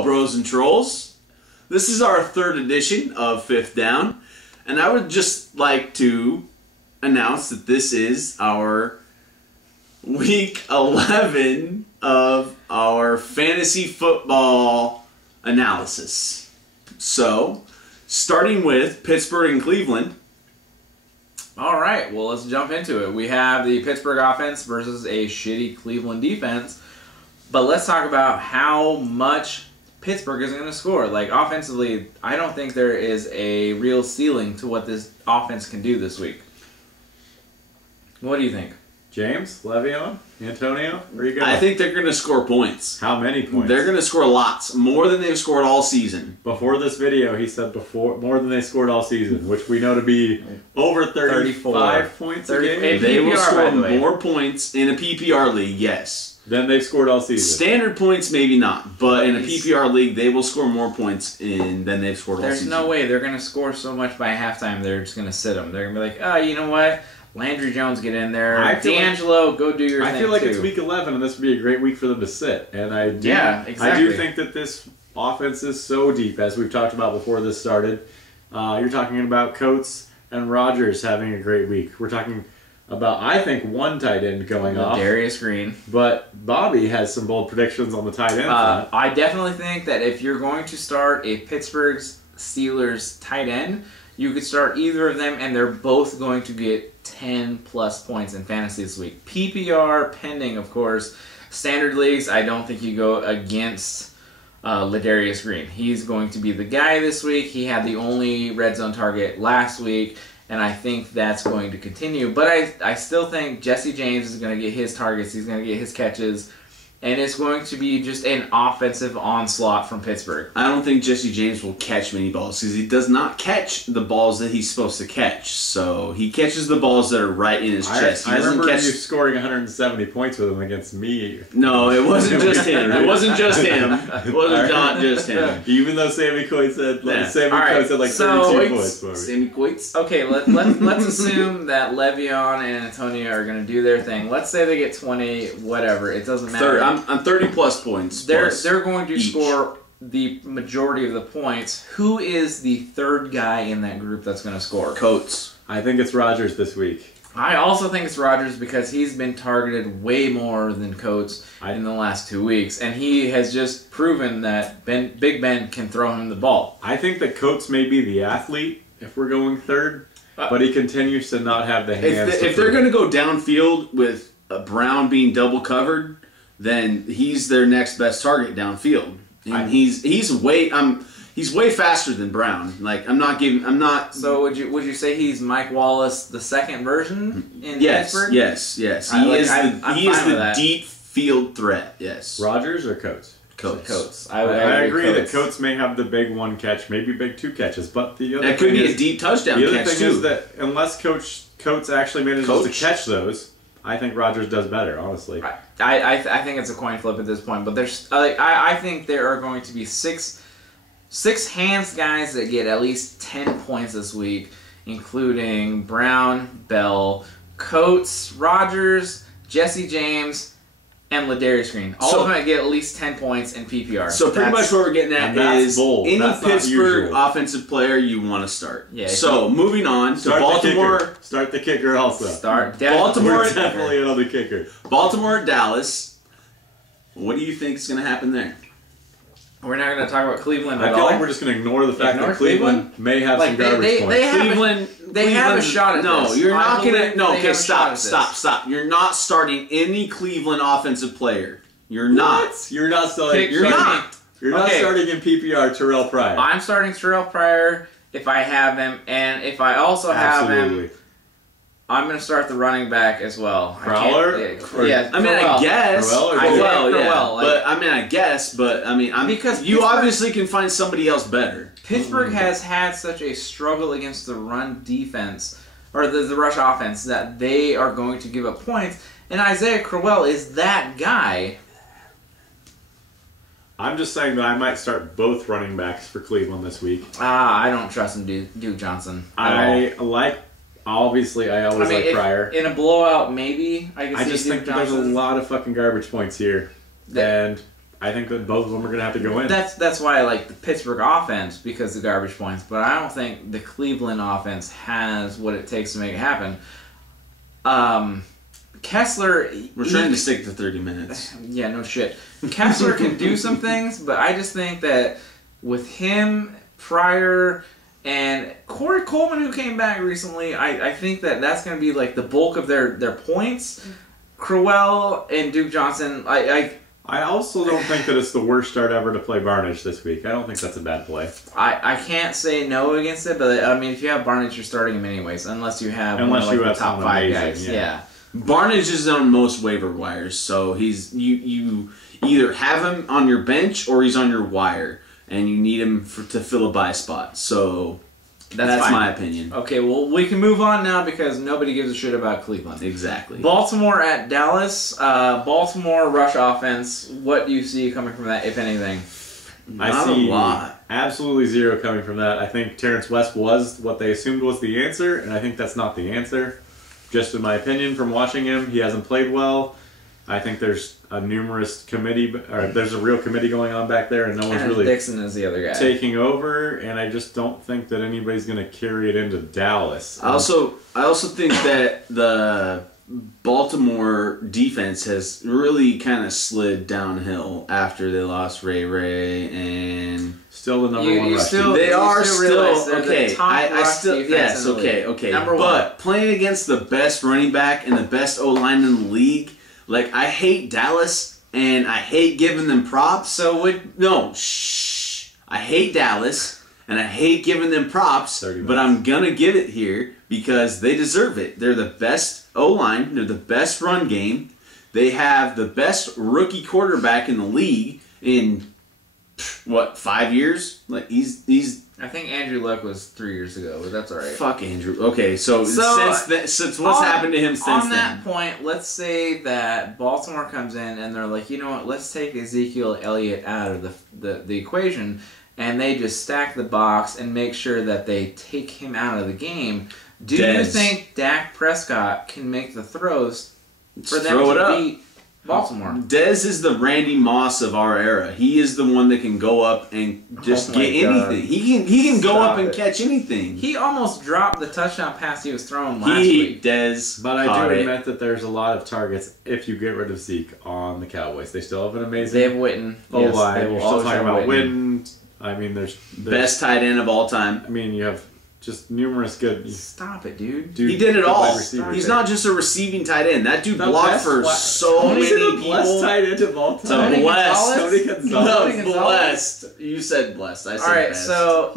Hello, bros and trolls. This is our third edition of Fifth Down, and I would just like to announce that this is our week 11 of our fantasy football analysis. So, starting with Pittsburgh and Cleveland. All right, well, let's jump into it. We have the Pittsburgh offense versus a shitty Cleveland defense. But let's talk about how much Pittsburgh is going to score. Like, offensively, I don't think there is a real ceiling to what this offense can do this week. What do you think? James, Le'Veon, Antonio, where are you going? I think they're going to score points. How many points? They're going to score lots, more than they've scored all season. Before this video, he said more than they scored all season, which we know to be over 35 points a game. They will PPR, score by the way. more points in a PPR league, yes. Than they've scored all season. Standard points, maybe not, but in a PPR league, they will score more points than they've scored all season. There's no way they're going to score so much by halftime. They're just going to sit them. They're going to be like, oh, you know what? Landry Jones, get in there. D'Angelo, go do your thing. I feel like it's week 11, and this would be a great week for them to sit. And I do, exactly. I do think that this offense is so deep, as we've talked about before this started. You're talking about Coates and Rodgers having a great week. We're talking about, I think, one tight end going off. Darius Green. But Bobby has some bold predictions on the tight end front. I definitely think that if you're going to start a Pittsburgh Steelers tight end, you could start either of them, and they're both going to get 10-plus points in fantasy this week. PPR pending, of course. Standard leagues, I don't think you go against Ladarius Green. He's going to be the guy this week. He had the only red zone target last week, and I think that's going to continue. But I still think Jesse James is going to get his targets. He's going to get his catches. And it's going to be just an offensive onslaught from Pittsburgh. I don't think Jesse James will catch many balls because he does not catch the balls that he's supposed to catch. So he catches the balls that are right in his chest. I remember you scoring 170 points with him against me. No, it wasn't just him. It wasn't just him. It wasn't not just him. Even though Sammy Coates said like 32 points for me. Sammy Coates. Okay, let's assume that Le'Veon and Antonio are going to do their thing. Let's say they get 20, whatever. It doesn't matter. I'm 30-plus points. They're going to score the majority of the points. Who is the third guy in that group that's going to score? Coates. I think it's Rodgers this week. I also think it's Rodgers because he's been targeted way more than Coates in the last 2 weeks, and he has just proven that Big Ben can throw him the ball. I think that Coates may be the athlete if we're going third, but he continues to not have the hands. If they're going to go downfield with Brown being double covered, then he's their next best target downfield. And he's way faster than Brown. Like I'm not. So would you say he's Mike Wallace, the second version in Pittsburgh? Yes. He is the deep field threat. Yes. Rodgers or Coates? Coates. I agree that Coates may have the big one catch, maybe big two catches, but the other that could be a deep touchdown catch too. The other thing is that unless Coates actually manages to catch those, I think Rodgers does better, honestly. I think it's a coin flip at this point, but there's I think there are going to be six hands guys that get at least 10 points this week, including Brown, Bell, Coates, Rodgers, Jesse James, and Ladarius Green. All of them get at least 10 points in PPR. So pretty much what we're getting at is bold. Any that's Pittsburgh offensive player you want to start. Yeah. So moving on to Baltimore. Start the kicker also. Baltimore. We're definitely another kicker. Baltimore, Dallas. What do you think is going to happen there? We're not going to talk about Cleveland at all. I feel like we're just going to ignore the fact that Cleveland may have some garbage points. They have a shot at this. No, you're not going to. No, okay, stop. You're not starting any Cleveland offensive player. You're not. You're not starting. You're not. You're not starting in PPR Terrell Pryor. I'm starting Terrell Pryor if I have him, and if I also have him, I'm going to start the running back as well. Crowell? Yeah. I mean, I guess. Crowell, but I mean, I guess. But I mean, because you obviously can find somebody else better. Pittsburgh has had such a struggle against the run defense, or the rush offense, that they are going to give up points. And Isaiah Crowell is that guy. I'm just saying that I might start both running backs for Cleveland this week. I don't trust him, Duke Johnson. Obviously, I always like Pryor. In a blowout, maybe I can see I just think Duke Johnson. there's a lot of fucking garbage points here. And I think that both of them are going to have to go in. That's why I like the Pittsburgh offense because of garbage points, but I don't think the Cleveland offense has what it takes to make it happen. Kessler... We're trying to stick to 30 minutes. Yeah, no shit. Kessler can do some things, but I just think that with him, Pryor, and Corey Coleman, who came back recently, I think that that's going to be like the bulk of their points. Crowell and Duke Johnson, I also don't think that it's the worst start ever to play Barnage this week. I don't think that's a bad play. I can't say no against it, but I mean, if you have Barnage, you're starting him anyways, unless you have one of, like, the top 5 guys. Yeah. Barnage is on most waiver wires, so he's you either have him on your bench or he's on your wire, and you need him to fill a buy spot. So that's my opinion. Okay, well, we can move on now because nobody gives a shit about Cleveland. Exactly. Baltimore at Dallas. Baltimore rush offense. What do you see coming from that, if anything? Not a lot. Absolutely zero coming from that. I think Terrence West was what they assumed was the answer, and I think that's not the answer. Just in my opinion, from watching him, he hasn't played well. I think there's a there's a real committee going on back there, and no one's really Dixon is the other guy taking over. And I just don't think that anybody's going to carry it into Dallas. I also think that the Baltimore defense has really kind of slid downhill after they lost Ray and. Still the number one rush. They are still okay. The top I still defense in the league. okay. Number one. But playing against the best running back and the best O-line in the league, like I hate Dallas and I hate giving them props. I hate Dallas and I hate giving them props, but I'm gonna give it here because they deserve it. They're the best O-line. They're the best run game. They have the best rookie quarterback in the league in. What, 5 years? Like he's. I think Andrew Luck was 3 years ago, but that's all right. Fuck Andrew. Okay, so since what's happened to him since then? On that point, let's say that Baltimore comes in and they're like, you know what? Let's take Ezekiel Elliott out of the equation, and they just stack the box and make sure that they take him out of the game. Do you think Dak Prescott can make the throws for them to beat Baltimore? Dez is the Randy Moss of our era. He is the one that can go up and just get anything. He can go up and catch anything. He almost dropped the touchdown pass he was throwing last week. But I do admit that there's a lot of targets if you get rid of Zeke on the Cowboys. They still have an amazing. They have Witten. O-line. You're still talking about Witten. I mean, there's best tight end of all time. I mean, you have just numerous good. Stop it, dude. He did it all. He's not just a receiving tight end. That dude blocked for so many people. Best tight end of all time. Tony Gonzalez. Blessed. You said blessed. I said all right, best. so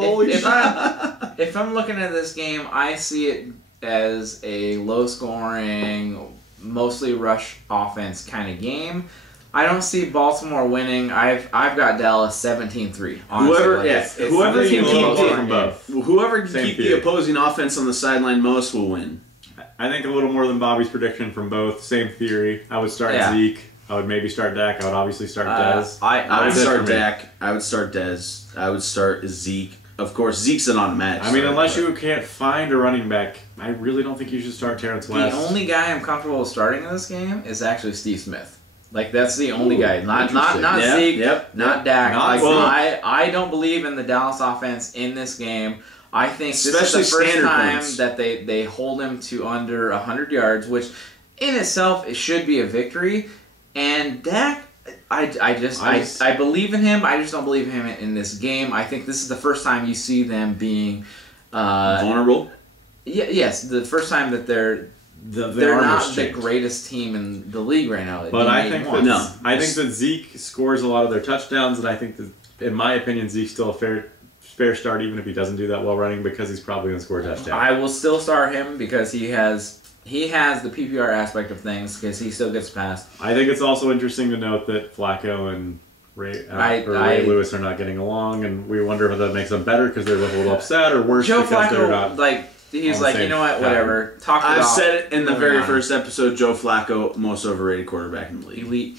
if I'm looking at this game, I see it as a low-scoring, mostly rush offense kind of game. I don't see Baltimore winning. I've got Dallas 17-3. Whoever can keep the opposing offense on the sideline most will win. I think a little more than Bobby's prediction from both. Same theory. I would start Zeke. I would maybe start Dak. I would obviously start Dez. I would start Dak. I would start Dez. I would start Zeke. Of course, Zeke's an automatic. I mean, unless you can't find a running back, I really don't think you should start Terrence West. The only guy I'm comfortable with starting in this game is actually Steve Smith. Like, that's the only guy. Not Zeke, not Dak. I don't believe in the Dallas offense in this game. I think this is the first time that they hold him to under 100 yards, which in itself it should be a victory. And Dak, I believe in him. I just don't believe in him in this game. I think this is the first time you see them being vulnerable. Yes, the first time that they're not the greatest team in the league right now. But I think that Zeke scores a lot of their touchdowns, and I think that, in my opinion, Zeke's still a fair start, even if he doesn't do that well running, because he's probably going to score a touchdown. I will still start him because he has the PPR aspect of things because he still gets past. I think it's also interesting to note that Flacco and Ray Lewis are not getting along, and we wonder if that makes them better because they're a little upset or worse because they're not. He's like, you know what, whatever. I've said it in the very first episode, Joe Flacco, most overrated quarterback in the league. Elite.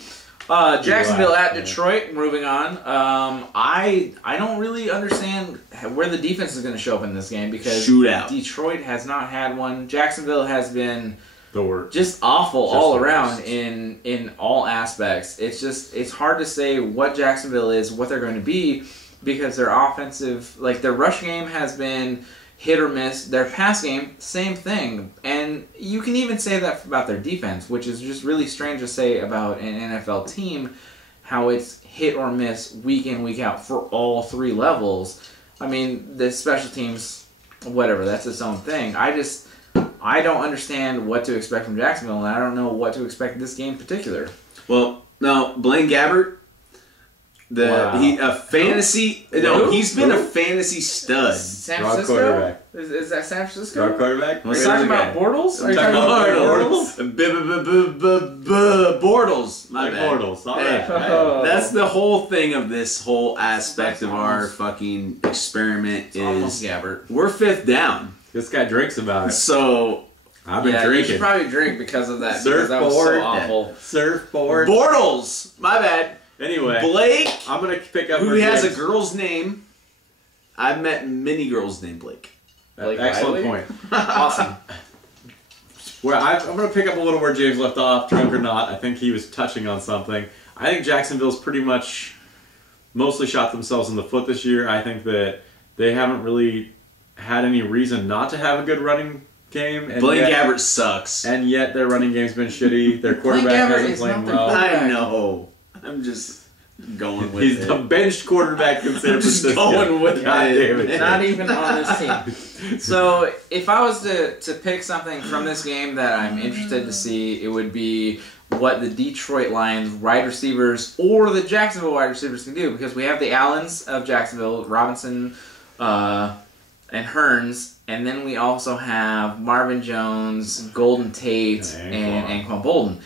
Jacksonville at Detroit, moving on. I don't really understand where the defense is going to show up in this game because Shootout. Detroit has not had one. Jacksonville has been the worst. just awful Just all the around worst. in all aspects. It's hard to say what Jacksonville is, what they're going to be, because their offensive, like their rush game has been hit or miss. Their pass game, same thing. And you can even say that about their defense, which is just really strange to say about an NFL team, how it's hit or miss week in, week out for all three levels. I mean, the special teams, whatever, that's its own thing. I don't understand what to expect from Jacksonville, and I don't know what to expect this game in particular. Well, no, Blaine Gabbert, Wow. he's been a Who? fantasy stud. San Rock Francisco? quarterback. Is that San Francisco? Our quarterback. Are you What's talking the other about guy? Bortles? Are you talking talking about about Bortles. Bortles. My Like bad. Bortles. All Hey, right. Oh. That's the whole thing of this whole aspect of our fucking experiment It's almost is Gabbert. we're fifth down. This guy drinks about it. So I've been Yeah, you drinking. should probably drink because of that. Because that was so Surfboard. awful. Surfboard. Bortles. My bad. Anyway, Blake, I'm gonna pick up. who where has a James- girl's name. I've met many girls named Blake. Blake Excellent Lively? point. Awesome. Well, I'm going to pick up a little where James left off, drunk or not. I think he was touching on something. I think Jacksonville's pretty much mostly shot themselves in the foot this year. I think that they haven't really had any reason not to have a good running game. And Blaine yet, Gabbert sucks. And yet their running game's been shitty. Their Blaine quarterback Gabbert hasn't is played not the well. quarterback. I know. I'm just going with He's it. the benched quarterback considered I'm just for this going game. with God it. damn it. Not even on this team. So, if I was to pick something from this game that I'm interested to see, it would be what the Detroit Lions wide receivers or the Jacksonville wide receivers can do, because we have the Allens of Jacksonville, Robinson, and Hearns, and then we also have Marvin Jones, Golden Tate, and Anquan Bolden.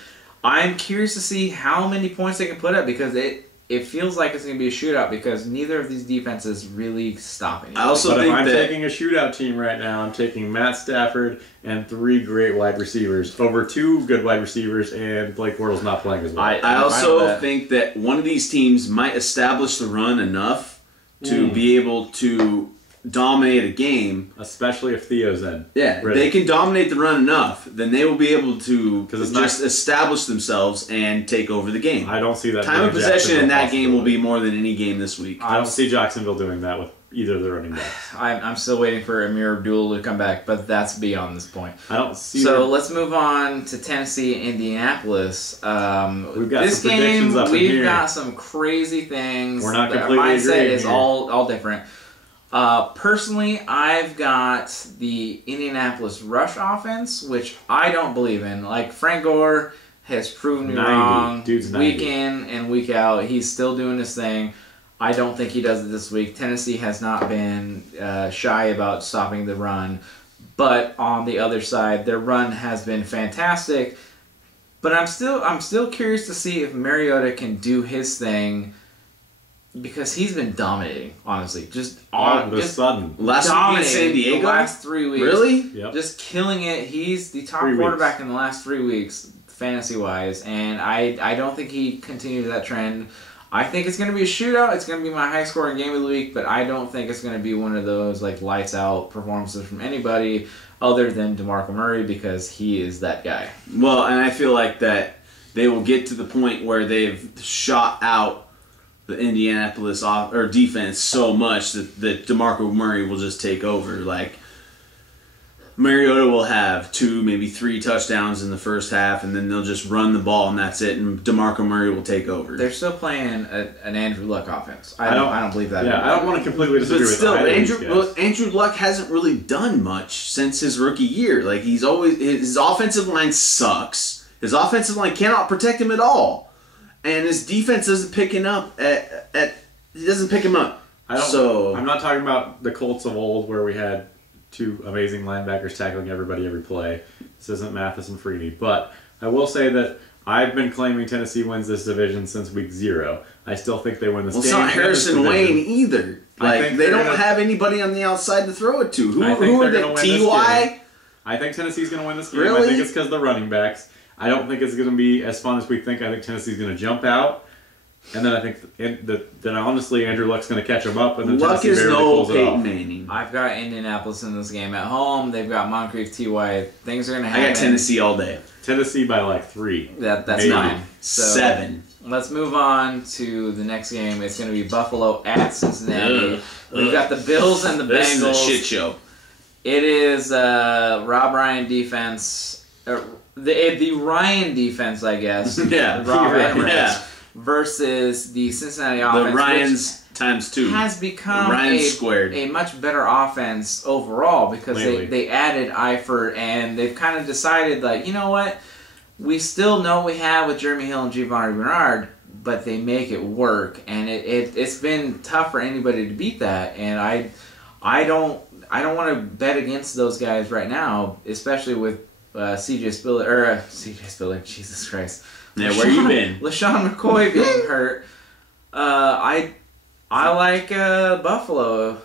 I'm curious to see how many points they can put up, because it feels like it's going to be a shootout, because neither of these defenses really stop anybody. I also But if think I'm that taking a shootout team right now, I'm taking Matt Stafford and 3 great wide receivers over 2 good wide receivers, and Blake Bortles not playing as well. I I'm fine with also that. think that one of these teams might establish the run enough to be able to dominate a game. Especially if Theo's in. Yeah, Ready. they can dominate the run enough, then they will be able to 'Cause it's not- just establish themselves and take over the game. I don't see that. Time being of a possession in Jacksonville that game will be possibility. more than any game this week. I don't see Jacksonville doing that with either of the running backs. I'm still waiting for Amir Abdul to come back, but that's beyond this point. I don't see. So their- let's move on to Tennessee, Indianapolis. We've got this some predictions game, up in we've here. got some crazy things. We're not Our completely mindset agreeing is here. all different. Personally, I've got the Indianapolis rush offense, which I don't believe in. Like, Frank Gore has proven me 90. wrong. Dude's week 90. in and week out. He's still doing his thing. I don't think he does it this week. Tennessee has not been shy about stopping the run. But on the other side, their run has been fantastic. But I'm still curious to see if Mariota can do his thing, because he's been dominating, honestly. Just all of a sudden. Last week in dominating San Diego? the last 3 weeks. Really? Yep. Just killing it. He's the top 3 weeks. quarterback in the last 3 weeks, fantasy-wise. And I don't think he continues that trend. I think it's going to be a shootout. It's going to be my high-scoring game of the week, but I don't think it's going to be one of those like lights-out performances from anybody other than DeMarco Murray, because he is that guy. Well, and I feel like that they will get to the point where they've shot out the Indianapolis defense so much that DeMarco Murray will just take over. Like, Mariota will have 2, maybe 3 touchdowns in the first half, and then they'll just run the ball, and that's it, and DeMarco Murray will take over. They're still playing an Andrew Luck offense. I don't believe that. Yeah, I don't want to completely disagree But with still, either of these guys. Andrew Luck hasn't really done much since his rookie year. Like, his offensive line sucks. His offensive line cannot protect him at all, and his defense isn't picking up. He doesn't pick him up. I'm not talking about the Colts of old where we had 2 amazing linebackers tackling everybody every play. This isn't Mathis and Freeney, but I will say that I've been claiming Tennessee wins this division since week 0. I still think they win this Well, game. it's not and this Harrison division. Wayne either. I Like, think they they're don't gonna- have anybody on the outside to throw it to. I think Who are they're they? gonna win this Ty? game. I think Tennessee's going to win this game. Really? I think it's because of the running backs. I don't think it's going to be as fun as we think. I think Tennessee's going to jump out And then I think that honestly Andrew Luck's going to catch him up. And then Luck Tennessee is barely no pulls it Peyton off. Manning. I've got Indianapolis in this game at home. They've got Moncrief, T.Y. Things are going to happen. I got Tennessee all day. Tennessee by like 3. That's Maybe. fine. So, 7. let's move on to the next game. It's going to be Buffalo at Cincinnati. Ugh. We've got the Bills and the This is a Bengals. shit show. It is Rob Ryan defense. The Ryan defense, I guess. Yeah. The Rob Yeah. Ryan versus the Cincinnati offense. The Ryans times 2. which has become Ryan a, squared. a much better offense overall because Lately. they added Eifert and they've kind of decided, like, you know what? We still know what we have with Jeremy Hill and Giovanni Bernard, but they make it work, and it's been tough for anybody to beat that. And I don't want to bet against those guys right now, especially with CJ Spiller, Jesus Christ. Yeah, where you been? LaShawn McCoy being hurt. I like Buffalo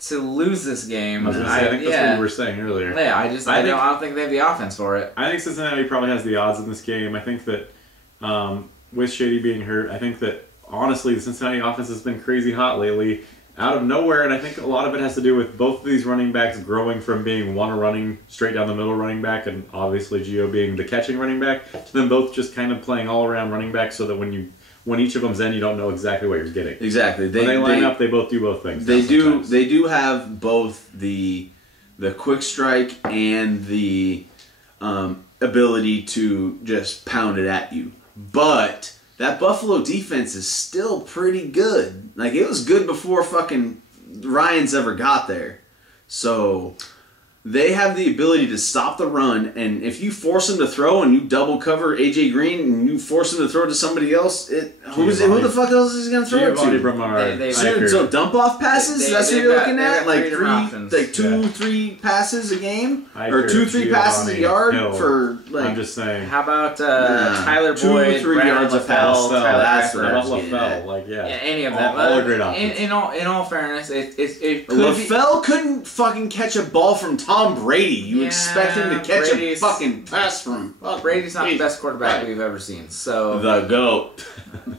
to lose this game. I was going to say, I think that's what you were saying earlier. Yeah, I don't think they have the offense for it. I think Cincinnati probably has the odds in this game. I think that with Shady being hurt, I think that honestly the Cincinnati offense has been crazy hot lately, out of nowhere, and I think a lot of it has to do with both of these running backs growing from being one running straight down the middle running back, and obviously Gio being the catching running back, to them both just kind of playing all around running back, so that when each of them's in, you don't know exactly what you're getting. Exactly. When they line up, they both do both things. They do. sometimes. They do have both the quick strike and the ability to just pound it at you. But that Buffalo defense is still pretty good. Like, it was good before fucking Ryans ever got there. So they have the ability to stop the run, and if you force them to throw and you double cover AJ Green and you force him to throw to somebody else, who the fuck else is he gonna throw it Giovanni to? Bernard, So dump off passes? That's what you're looking at? Like three different options. like two, Yeah. 3 passes a game, Eicher, or 2-3 passes a Giovanni, yard Hill. for like. I'm just saying. How about Yeah. Tyler 2 Boyd, 3 Brandon yards of LaFell, pass. Tyler That's Eifert? what I was About getting at. LaFell, like Yeah, yeah, any of them. all are great options. In all fairness, it could be. LaFell couldn't fucking catch a ball from Tom Brady. You Yeah, expect him to catch Brady's- a fucking pass from Brady's not the best quarterback we've ever seen, so The GOAT.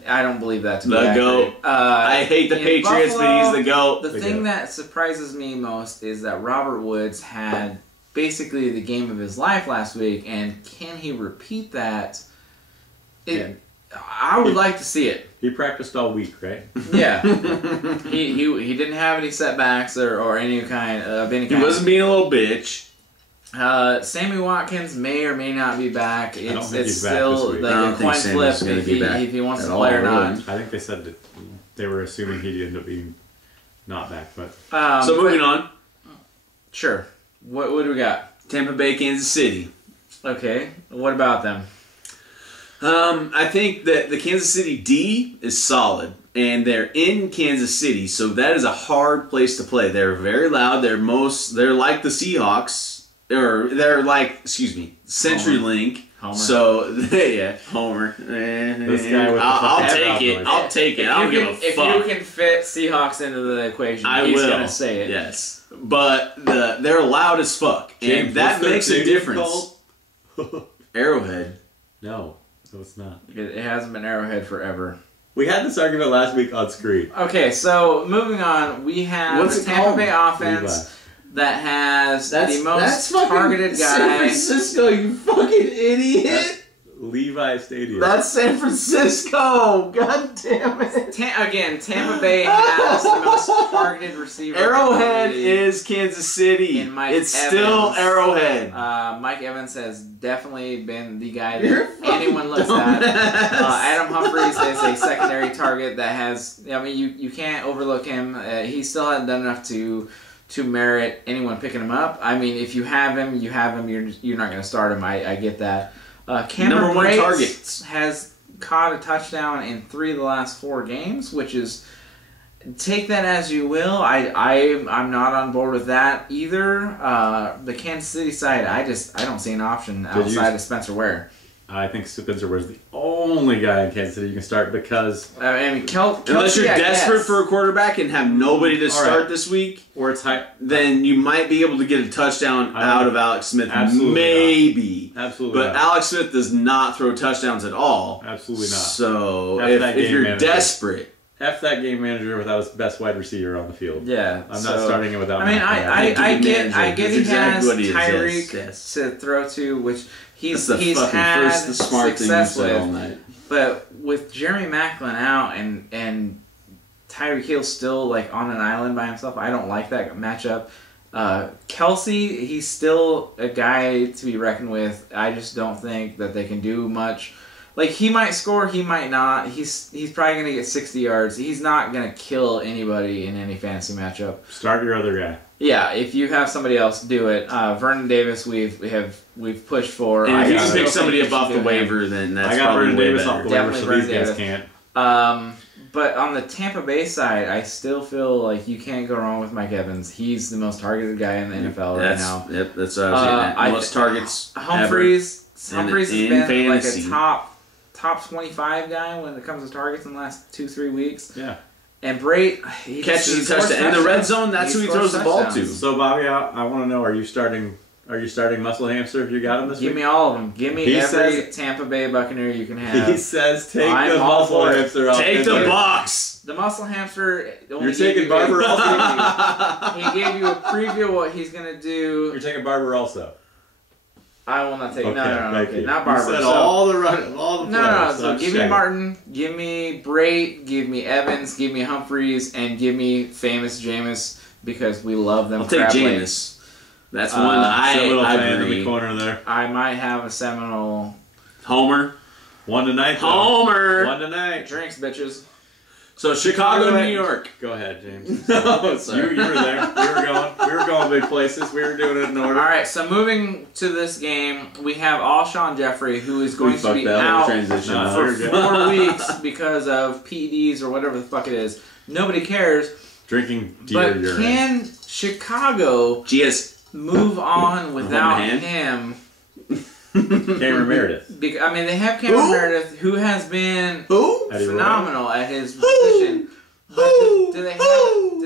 I don't believe that to be The accurate. GOAT. I hate the in Patriots, Buffalo, but he's the GOAT. The The thing GOAT. that surprises me most is that Robert Woods had basically the game of his life last week, and can he repeat that? I would like to see it. He practiced all week, right? Yeah, he didn't have any setbacks or any kind of any He kind. wasn't being a little bitch. Sammy Watkins may or may not be back. don't It's think he's back still this week. like I a don't think coin Sammy's flip gonna if be he back if he wants at to play or all, not. really. I think they said that they were assuming he'd end up being not back, but So moving but- on. Sure. What do we got? Tampa Bay, Kansas City. Okay. What about them? I think that the Kansas City D is solid, and they're in Kansas City, so that is a hard place to play. They're very loud. They're like the Seahawks, or they're like, CenturyLink. Homer. So yeah, Homer. This guy with the I'll fucking take Cowboys. it. I'll take it. I don't give a If fuck. you can fit Seahawks into the equation, I he's will. gonna say it. Yes, but they're loud as fuck, and that makes a difference. Arrowhead. No, it's not. It hasn't been Arrowhead forever. We had this argument last week on screen. Okay, so moving on, we have What's the it Tampa called? Bay offense that has the most targeted San guy. Francisco, you fucking idiot. Levi Stadium. That's San Francisco. God damn it. Tampa Bay has the most targeted receiver. Arrowhead in the league. is Kansas City. And Mike It's still Evans. Arrowhead. Mike Evans has definitely been the guy You're that anyone looks dumbass. at. Adam Humphries is a secondary target that has. I mean, you can't overlook him. He still hasn't done enough to merit anyone picking him up. I mean, if you have him, you have him. You're not going to start him. I get that. Cameron Number 1 Brates targets. has caught a touchdown in 3 of the last 4 games, which is. Take that as you will. I'm not on board with that either. The Kansas City side, I don't see an option outside of Spencer Ware. I think Spencer Ware's the only guy in Kansas City you can start because... I mean, Unless you're Kelsey, I desperate guess. for a quarterback and have nobody to start right. this week, or it's high. then you might be able to get a touchdown out of Alex Smith. Absolutely Maybe. Absolutely But not. Alex Smith does not throw touchdowns at all. Absolutely not. So F that if game you're manager. desperate... F that game manager without his best wide receiver on the field. Yeah, I'm not starting it without I mean, Matt I Ryan. get That's he exactly has what he is, Tyreek yes. to throw to, which he's That's the he's fucking had first the smart thing you success said all with. night. But with Jeremy Maclin out and Tyreek Hill still like on an island by himself, I don't like that matchup. Kelsey, he's still a guy to be reckoned with. I just don't think that they can do much. Like, he might score, he might not. He's probably going to get 60 yards. He's not going to kill anybody in any fantasy matchup. Start your other guy. Yeah, if you have somebody else, do it. Vernon Davis, we've pushed for. And if you got can it. pick somebody think up off you the should do him. waiver, then that's I got probably Vernon way Davis better. off the waiver, so Definitely these guys Vernon can't. But on the Tampa Bay side, I still feel like you can't go wrong with Mike Evans. He's the most targeted guy in the NFL right now. Yep, that's what I was getting at. Most targets Humphreys in has been fantasy. like a top 25 guy when it comes to targets in the last 2-3 weeks. Yeah. And Brait, he catches and scores touchdown. In the red touchdowns. zone, that's who he scores throws the ball to. touchdowns. So, Bobby, I want to know, are you starting Muscle Hamster if you got him this Give week? me all of them. Give me He every says- Tampa Bay Buccaneer you can have. He says take I'm the all Muscle for it. Hamster off. Take the box. The Muscle Hamster. only You're gave taking you- Barber also? He gave you a preview of what he's gonna do. You're taking Barber also. I will not take. Okay, No, thank okay, you. not Barber. You said So- all the No. players, So I'm give me checking. Martin, give me Brait, give me Evans, give me Humphreys, and give me famous Jameis because we love them. I'll take crab Jameis. legs. That's one Seminole I fan in the agree. corner there. I might have a Seminole Homer. One tonight. though. Homer. One tonight. drinks, bitches. So Chicago, Go ahead. New York. Go ahead, James. No, you sorry. were there. We were going big places. We were doing it in order. All right, so moving to this game, we have Alshon Jeffrey, who is going to fucked be that whole out transition. No, for you're good. 4 weeks because of PEDs or whatever the fuck it is. Nobody cares. Drinking But deer urine. can Chicago GS. move on without hand? him? Cameron Meredith. I mean, they have Cameron Who? Meredith, who has been Who? Eddie Roy. phenomenal at his position. But do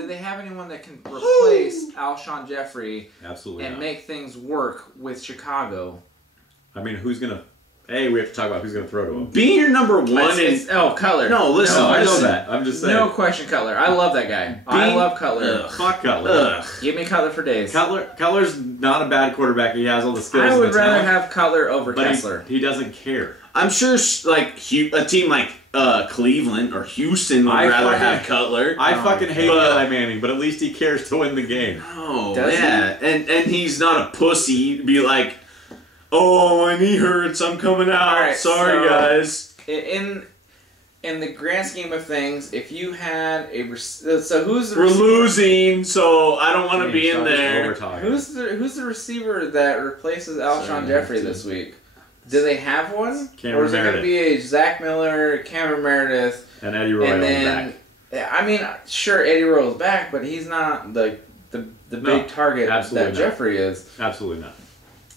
they have anyone that can replace Alshon Jeffrey Absolutely and not. make things work with Chicago? I mean, who's gonna? A, we have to talk about who's gonna throw to him. Being your number one It's, Cutler. No, listen. No, I know listen. that. I'm just saying. No question, Cutler. I love that guy. I Being- love Cutler. Ugh. Fuck Cutler. Ugh. Give me Cutler for days. Cutler's not a bad quarterback. He has all the skills. I and would the rather talent, have Cutler over but Kessler. he doesn't care. I'm sure like a team like Cleveland or Houston would I rather fucking- have Cutler. I Oh, fucking hate but- Eli Manning, but at least he cares to win the game. Oh, Does yeah. And he's not a pussy to be like, oh, my knee hurts, I'm coming out. All right, Sorry, so- guys. In the grand scheme of things, if you had so who's the We're receiver? losing. So I don't want to be in Stop just there. overtalking. Who's the receiver that replaces Alshon Sorry, Jeffrey this week? Do they have one? Cameron or is it going to Meredith. be a Zach Miller, Cameron Meredith, And Eddie Roy and on the then back. I mean, sure, Eddie Roy's back, but he's not the big target absolutely that not. Jeffrey is. Absolutely not.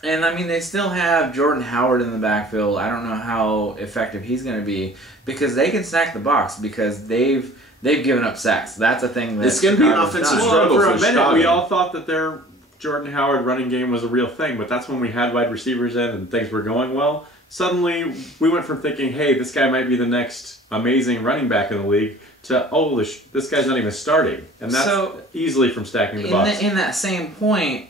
And I mean, they still have Jordan Howard in the backfield. I don't know how effective he's going to be because they can stack the box because they've given up sacks. That's a thing that It's gonna be an Chicago's offensive done. struggle for a for minute, Chicago. we all thought that their Jordan Howard running game was a real thing, but that's when we had wide receivers in and things were going well. Suddenly, we went from thinking, hey, this guy might be the next amazing running back in the league, to, oh, this guy's not even starting. And that's So, easily from stacking the box. In that same point,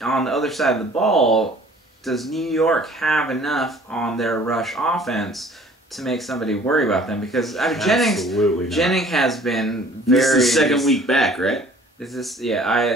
on the other side of the ball, does New York have enough on their rush offense to make somebody worry about them? Because Absolutely not. Jennings has been This very. is the second week back, right? Is this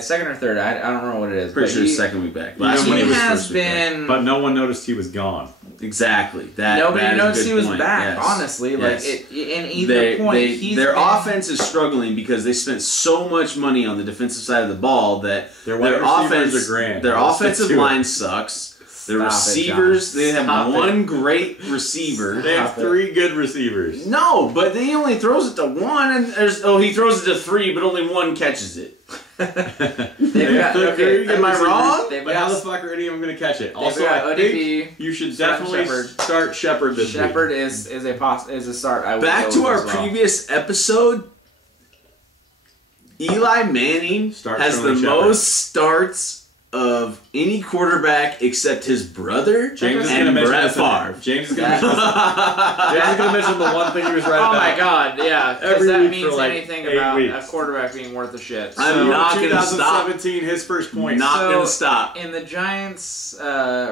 second or third? I don't know what it is. Pretty but sure it's second week back. Last Even week when He was has first week back. been. But no one noticed he was gone. Exactly. That Nobody that is a noticed good he was point. back. Yes. Honestly, Yes. like in either point, he's their been, offense is struggling because they spent so much money on the defensive side of the ball that Their wide receivers are grand. Their Let's stick offensive to it. line sucks. Their Stop it, receivers, John. they have Stop it. one great receiver. They have Stop it. 3 good receivers. No, but he only throws it to one, and he throws it to 3, but only one catches it. They've got, okay, am I wrong? They've But how the got, fuck are any of them going to catch it? they've Also, got I ODB. think you should starting definitely Shepard. start Shepard this week. Shepard is a start. I would Back go to with our as well. previous episode. Eli Manning Start has the Sterling Shepard. most starts of any quarterback except his brother James is going to and mention Brett this in- Favre. James is going to mention the one thing he was right Oh about. my god, yeah. Because Every that week means for, like, anything 8 about weeks. a quarterback being worth a shit. I'm So, not gonna stop. 2017, his first point. Not So- gonna stop. in the Giants'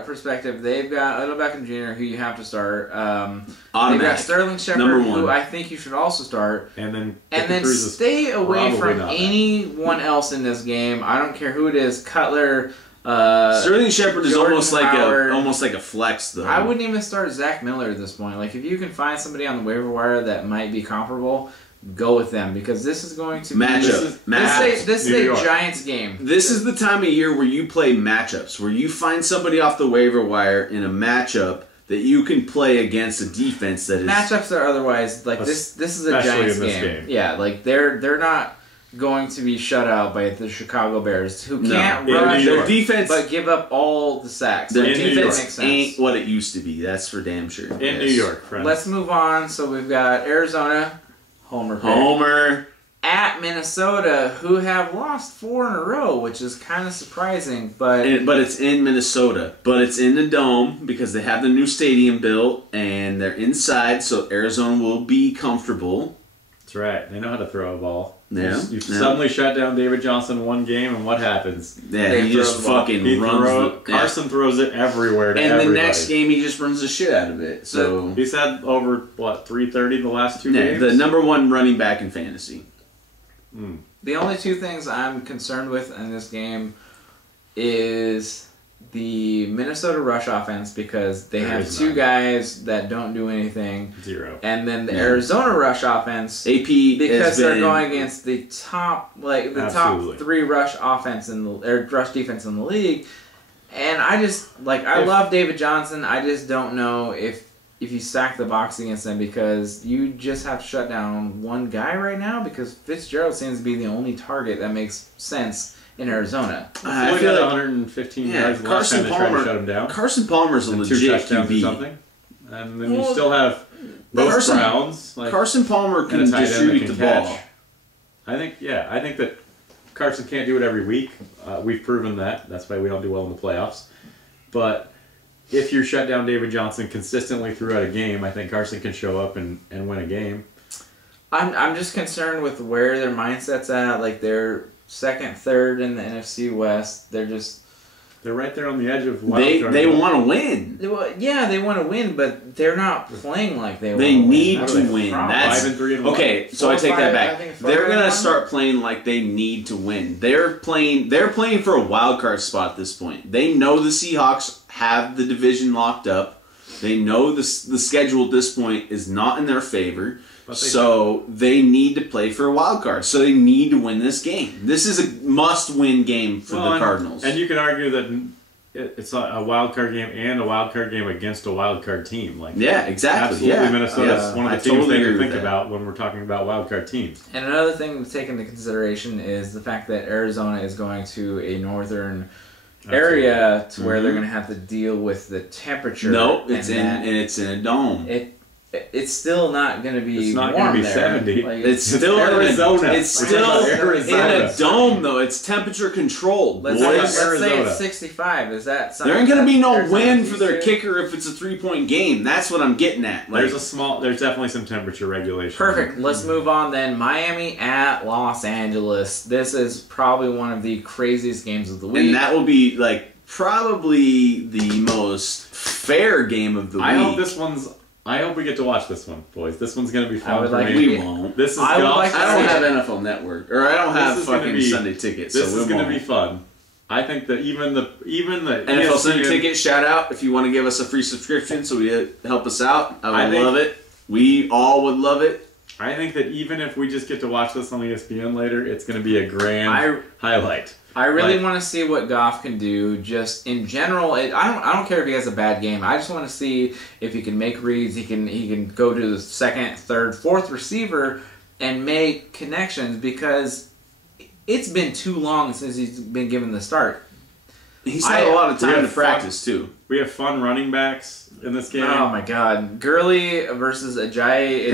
perspective, they've got Odell Beckham Jr., who you have to start. They've got Automatic. Sterling Shepard, Number one. who I think you should also start. And then And Victor then Cruz is stay away probably from not that. anyone else in this game. I don't care who it is. Cutler. Sterling Shepard is Jordan almost Howard. like a flex though. I wouldn't even start Zach Miller at this point. Like, if you can find somebody on the waiver wire that might be comparable, go with them, because this is going to Matchup. be Matchup. this is New a York. Giants game. This is the time of year where you play matchups, where you find somebody off the waiver wire in a matchup that you can play against a defense that is Matchups are otherwise like this. This is a Especially Giants in this game. game. Yeah, like they're not going to be shut out by the Chicago Bears, who No. can't In rush New their York. defense. but give up all the sacks. Their Like, in New it York. makes defense sense. ain't what it used to be. That's for damn sure. in New York, friends. Let's move on. So we've got Arizona, Homer, pick, Homer. at Minnesota, who have lost 4 in a row, which is kind of surprising. But But it's in Minnesota. But it's in the dome because they have the new stadium built and they're inside, so Arizona will be comfortable. That's right. They know how to throw a ball. Yeah. You Yeah. suddenly shut down David Johnson one game, and what happens? Yeah, They he throw just the ball. fucking He runs. Carson throws it everywhere to and everybody. the next game, he just runs the shit out of it. So He's had over, 330 the last 2 yeah, games? the number one running back in fantasy. the only 2 things I'm concerned with in this game is the Minnesota rush offense, because they There have is 2 none. guys that don't do anything. 0. And then the Yeah. Arizona rush offense, AP because has they're been, going against the top, like the Absolutely. top 3 rush offense in the or rush defense in the league. And I just I If- love David Johnson. I just don't know if you stack the box against them, because you just have to shut down one guy right now, because Fitzgerald seems to be the only target that makes sense in Arizona. I Floyd feel had like 115 yeah, yards the last time Carson they tried to Palmer. shut him down. Carson Palmer's a And 2 legit touchdowns or QB. something. And then you Well, still have both Carson- Browns. Like, Carson Palmer and can a tight end that distribute can the catch. ball. I think that Carson can't do it every week. We've proven that. That's why we don't do well in the playoffs. But if you shut down David Johnson consistently throughout a game, I think Carson can show up and win a game. I'm just concerned with where their mindset's at. Like, they're second, third in the NFC West. They're just They're right there on the edge of wild They card. want to win. they want to win, but they're not playing like they. They wanna need win. to That's the win. problem. That's 5-3 and okay. So 4 I take that 5, I back. think it's They're 5 gonna 1. start playing like they need to win. They're playing for a wild card spot at this point. They know the Seahawks have the division locked up. They know the schedule at this point is not in their favor. But they So they need to play for a wild card. So they need to win this game. This is a must-win game for the Cardinals. And you can argue that it's a wild card game and a wild card game against a wild card team. Like yeah, exactly. absolutely, Yeah. Minnesota's Yeah. one of I the teams totally they agree can with think that. about when we're talking about wild card teams. And another thing to take into consideration is the fact that Arizona is going to a northern area to where they're Mhm. going to have to deal with the temperature. No, it's and in a dome. it's still not going to be It's not warm gonna be there. 70. Like, It's still Arizona. It's We're still talking about in Arizona. a dome though. It's temperature controlled, let's boys. say Arizona. it's 65. Is that something There ain't gonna be no Arizona win used for their to? kicker if it's a 3-point game. That's what I'm getting at. Like, There's definitely some temperature regulation. Perfect. Let's move on then. Miami at Los Angeles. This is probably one of the craziest games of the week. and that will be like probably the most fair game of the week. I hope we get to watch this one, boys. This one's gonna be fun I would for like me. We won't. This is I would gonna- like to I don't see have it. NFL Network, or I don't This have is gonna fucking be- Sunday tickets. This so is we gonna be won't. fun. I think that even the NFL Sunday ESPN ticket shout out if you want to give us a free subscription so we help us out. I I would think- love it. We all would love it. I think that even if we just get to watch this on ESPN later, it's going to be a grand I highlight. I really Like- want to see what Goff can do. Just in general, I don't care if he has a bad game. I just want to see if he can make reads. He can go to the second, third, fourth receiver and make connections, because it's been too long since he's been given the start. He's had a lot of time to practice, too. We have fun running backs in this game. Oh my God, Gurley versus Ajayi.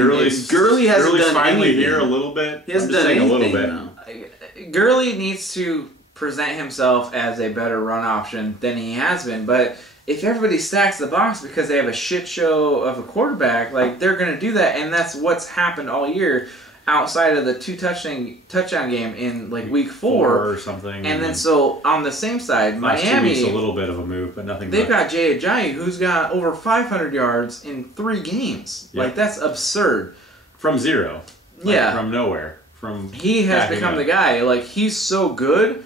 Gurley hasn't done finally anything. Here a little bit. He hasn't I'm just done saying anything, a little bit. Gurley needs to present himself as a better run option than he has been, but if everybody stacks the box because they have a shit show of a quarterback, like, they're going to do that, and that's what's happened all year outside of the 2 touchdown game in, like, week 4 or something. And then so on the same side, last 2 Miami, weeks a little bit of a move, but nothing. they've much. got Jay Ajayi, who's got over 500 yards in 3 games. Yeah. Like, that's absurd. From zero. Yeah. From nowhere. He has become the guy. Like, he's so good.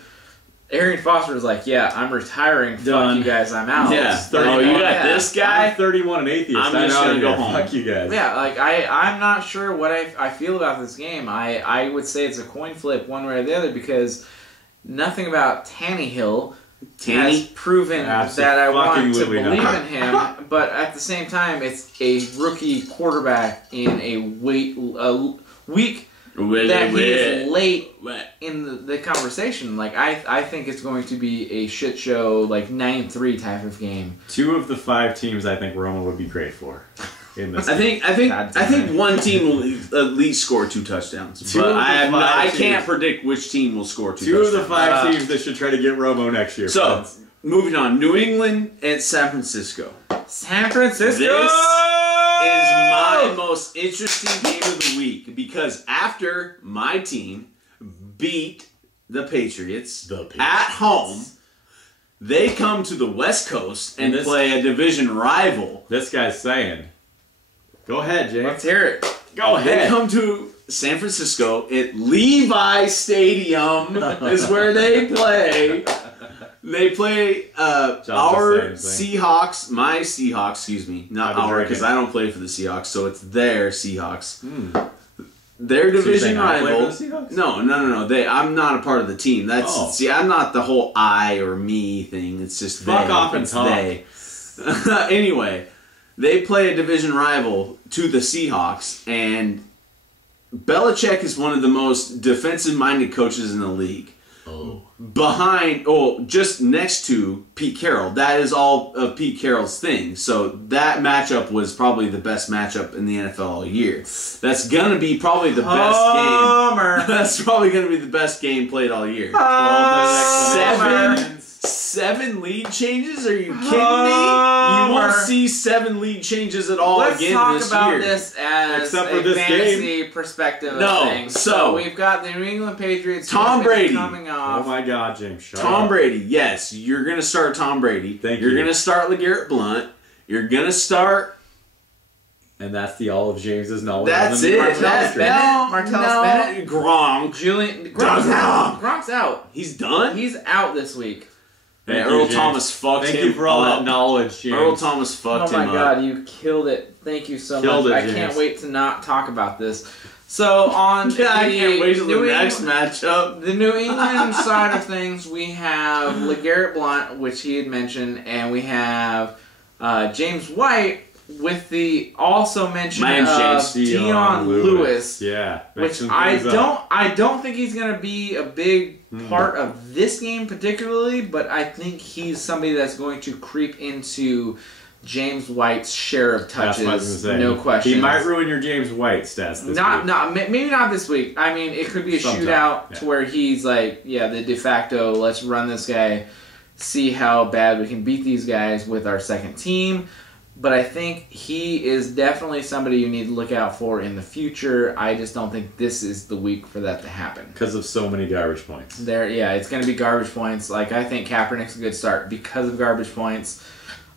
Arian Foster was like, yeah, I'm retiring. Done. Fuck you guys, I'm out. Yeah. Like, You got this guy? I'm 31 and atheist. I'm just going to go home. Fuck you guys. Yeah, like, I'm not sure what I feel about this game. I would say it's a coin flip one way or the other because nothing about Tannehill has proven that I want to believe in him. But at the same time, it's a rookie quarterback in a week that he is late in the conversation. Like, I think it's going to be a shit show, like 9-3 type of game. 2 of the 5 teams I think Roma would be great for. In this I think one team will at least score 2 touchdowns. But I can't predict which team will score 2 touchdowns. 2 of the 5 teams that should try to get Romo next year. So, moving on. New England and San Francisco. San Francisco! This is my most interesting game of the week because after my team beat the Patriots at home, they come to the West Coast and play a division rival. This guy's saying, go ahead, James. Let's hear it. Go ahead. They come to San Francisco at Levi Stadium is where they play. They play our Seahawks, my Seahawks, excuse me, not our, because I don't play for the Seahawks, so it's their Seahawks. Their division rival. No. I'm not a part of the team. See, I'm not the whole I or me thing. It's just fuck off and talk. They. Anyway, they play a division rival to the Seahawks, and Belichick is one of the most defensive-minded coaches in the league. Just next to Pete Carroll. That is all of Pete Carroll's thing. So that matchup was probably the best matchup in the NFL all year. That's going to be probably the best game. That's probably going to be the best game played all year. 7 lead changes? Are you kidding me? You won't see 7 lead changes at all again this year. Let's talk about this as a fantasy perspective of things. So we've got the New England Patriots. Tom Brady coming off. Oh my God, James! Shut Tom up. Brady. Yes, you're gonna start Tom Brady. You're gonna start LeGarrette Blount. You're gonna start. And that's the all of James's knowledge. That's it. Martellus Bennett. Gronk. Gronk's out. He's done? He's out this week. Hey, Earl Thomas fucked him. Thank you for all that knowledge, James. Earl Thomas fucked him up. Oh my God, you killed it. Thank you so much. I can't wait to not talk about this. So on I can't wait till the next matchup. The New England side of things, we have LeGarrette Blount, which he had mentioned, and we have James White with the also mention of Deion Lewis. Yeah, which I don't think he's going to be a big part of this game particularly, but I think he's somebody that's going to creep into James White's share of touches. That's what I was gonna say. No question. He might ruin your James White stats this week. Maybe not this week. I mean, it could be a shootout to where he's like, the de facto, let's run this guy, see how bad we can beat these guys with our second team. But I think he is definitely somebody you need to look out for in the future. I just don't think this is the week for that to happen. Because of so many garbage points. It's going to be garbage points. Like, I think Kaepernick's a good start because of garbage points.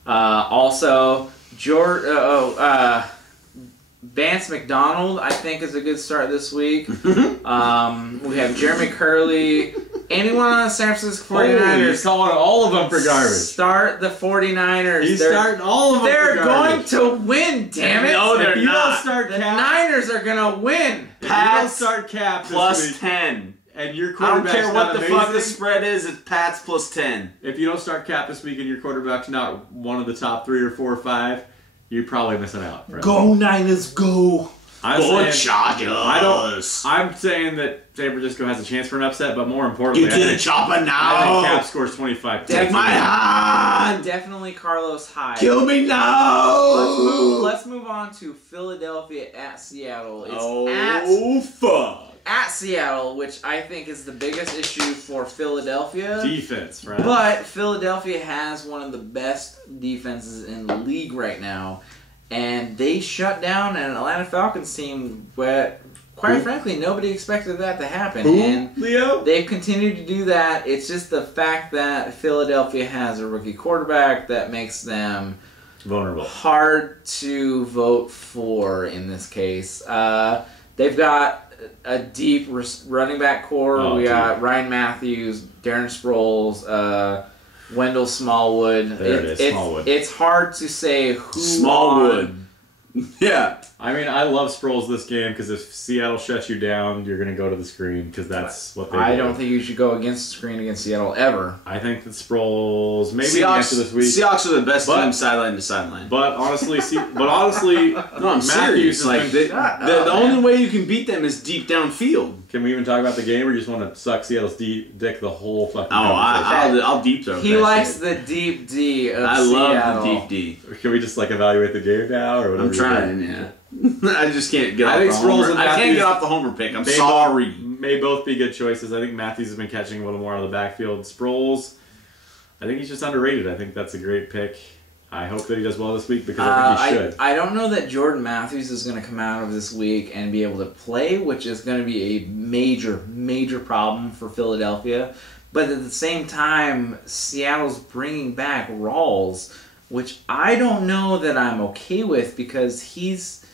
Also, Vance McDonald, I think, is a good start this week. We have Jeremy Curley. Anyone on the San Francisco 49ers. He's calling all of them for garbage. Start the 49ers. He's starting all of them for garbage. They're going to win, damn it. No, they're not. The Niners are going to win. If you don't start Cap plus this week, 10. And your I quarterback's don't care what the fuck the spread is, it's Pats plus 10. If you don't start Cap this week and your quarterback's not one of the top 3 or 4 or 5, you're probably missing out. Go Niners, go. Chargers. I'm saying that San Francisco has a chance for an upset, but more importantly, Get to the chopper I think now. Cap scores 25 points. Take my hand. Definitely Carlos Hyde. Kill me now. Let's move on to Philadelphia at Seattle. It's Fuck. at Seattle, which I think is the biggest issue for Philadelphia. Defense, right? But Philadelphia has one of the best defenses in the league right now. And they shut down an Atlanta Falcons team where, quite frankly, nobody expected that to happen. And Leo? they've continued to do that. It's just the fact that Philadelphia has a rookie quarterback that makes them Vulnerable. hard to vote for in this case. They've got a deep running back core. We got Ryan Matthews, Darren Sproles, Wendell Smallwood. Smallwood. It's hard to say who Smallwood. Yeah. I mean, I love Sproles this game because if Seattle shuts you down, you're going to go to the screen because that's what they do. I don't think you should go against the screen against Seattle ever. I think that Sproles maybe Seahawks, after this week. Seahawks are the best But- team sideline to sideline. But honestly, No, I'm serious. has Like been- the only way you can beat them is deep downfield. Can we even talk about the game, or you just want to suck Seattle's dick the whole fucking? Oh, I'll deep throw. He that likes shit. the deep D of I Seattle. love the deep D. Can we just like evaluate the game now, or whatever? I'm trying. Yeah. I just can't get I off think the Sproles homer. and I can't Matthews- get off the homer pick. I'm They sorry. May both be good choices. I think Matthews has been catching a little more out of the backfield. Sproles, I think he's just underrated. I think that's a great pick. I hope that he does well this week because I think he should. I don't know that Jordan Matthews is going to come out of this week and be able to play, which is going to be a major, major problem for Philadelphia. But at the same time, Seattle's bringing back Rawls, which I don't know that I'm okay with because he's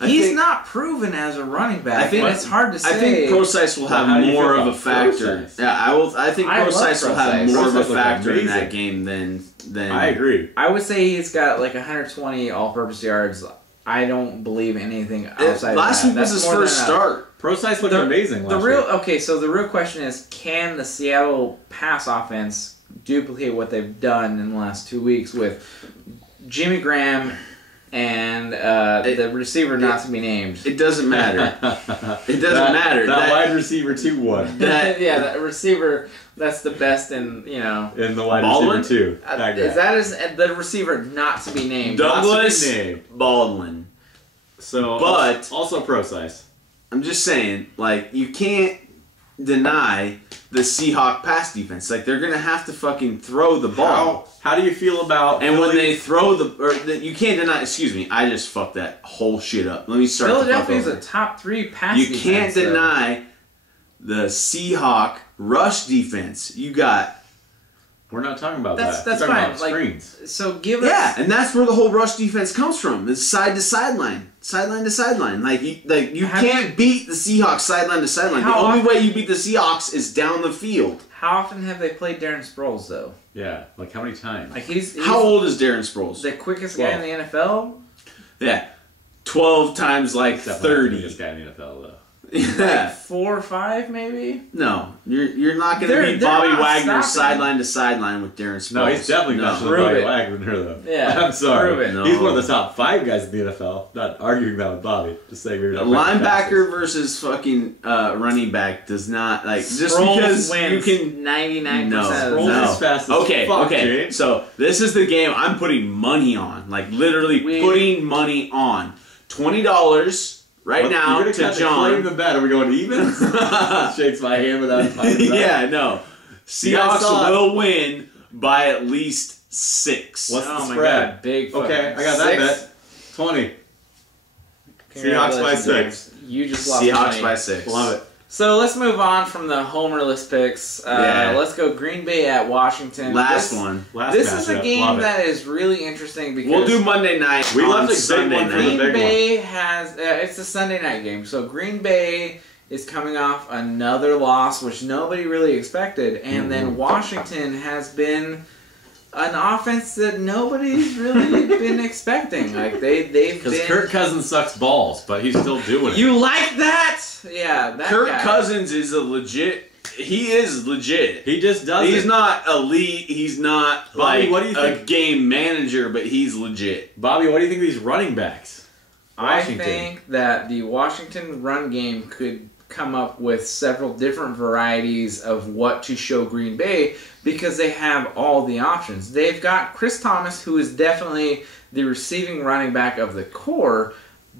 not proven as a running back. And it's hard to say. I think Procise will Well, how have do you more feel of a about factor. Procise? Yeah, I think I love Procise will have Procise. more of a Procise looked factor in that amazing. game than I agree. I would say he's got like 120 all-purpose yards. I don't believe anything outside Last of that. week was That's his more first than start. Procise looked amazing last week. So the real question is, can the Seattle pass offense duplicate what they've done in the last 2 weeks with Jimmy Graham and the receiver not to be named? It doesn't matter. It doesn't matter. That wide receiver 2-1 That receiver that's the best in in the wide Baldwin? receiver 2. That guy. is the receiver not to be named. Douglas Not to be named. Baldwin. So, But- also Procise. I'm just saying, like, you can't deny the Seahawk pass defense. Like, they're gonna have to fucking throw the ball. How do you feel about And when Philly? they throw you can't deny. Excuse me, I just fucked that whole shit up. Let me start. Philadelphia is the a fuck top 3 pass over. You defense. can't though. deny the Seahawk rush defense. You got We're not talking about That's that. We're talking fine. about Like, screens. so give us. yeah, and that's where the whole rush defense comes from. It's side to sideline, sideline to sideline. Like you Have can't beat the Seahawks sideline to sideline. The How only often- way you beat the Seahawks is down the field. How often have they played Darren Sproles though? Yeah, like how many times? Like he's How old is Darren Sproles? the quickest guy in the NFL. Yeah, 12 times like Definitely not the 30. biggest guy in the NFL though. Yeah. 4 or 5 maybe. No, you're not going They're- to beat they're Bobby not Wagner stopping. sideline to sideline with Darren Sproles. No, he's definitely no. faster than Prove Bobby it. Wagner though. Yeah, I'm sorry. prove it. No. He's one of the top 5 guys in the NFL. Not arguing that with Bobby. Just saying we're A not linebacker versus fucking running back does not like just Sproles because wins you can 99% No. of the Sproles time. is fast as Okay, fuck, okay. James. So this is the game I'm putting money on. Like literally putting money on. $20 right What- now you're gonna to cut John. claim the bet. Are we going even? Shakes my hand without talking about it. Yeah, no. You guys Seahawks saw it. will win by at least 6. What's the Oh my spread? god, big. Okay, fucking I got that 6? bet. 20. Seahawks by Congratulations, 6. James. You just lost Seahawks money. by 6. Love it. So let's move on from the homerless picks. Yeah. Let's go Green Bay at Washington. Last This- one. Last This is a matchup. game Love it. that is really interesting because We'll do Monday night. We on left a big Sunday one for the night. Green big Bay has it's a Sunday night game. So Green Bay is coming off another loss, which nobody really expected, and then Washington has been an offense that nobody's really been expecting. Like they've Because been. Kirk Cousins sucks balls, but he's still doing it. You like that? Yeah, that Kirk guy. Cousins is a legit. He is legit. He just does He's it. not elite. He's not Bobby, like what do you a think? game manager, but he's legit. Bobby, what do you think of these running backs? Washington. I think that the Washington run game could come up with several different varieties of what to show Green Bay because they have all the options. They've got Chris Thomas, who is definitely the receiving running back of the core,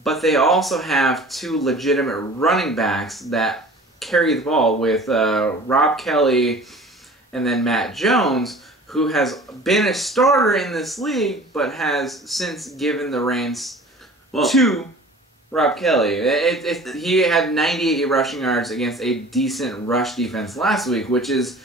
but they also have two legitimate running backs that carry the ball with Rob Kelly and then Matt Jones, who has been a starter in this league, but has since given the reins to Rob Kelly. He had 98 rushing yards against a decent rush defense last week, which is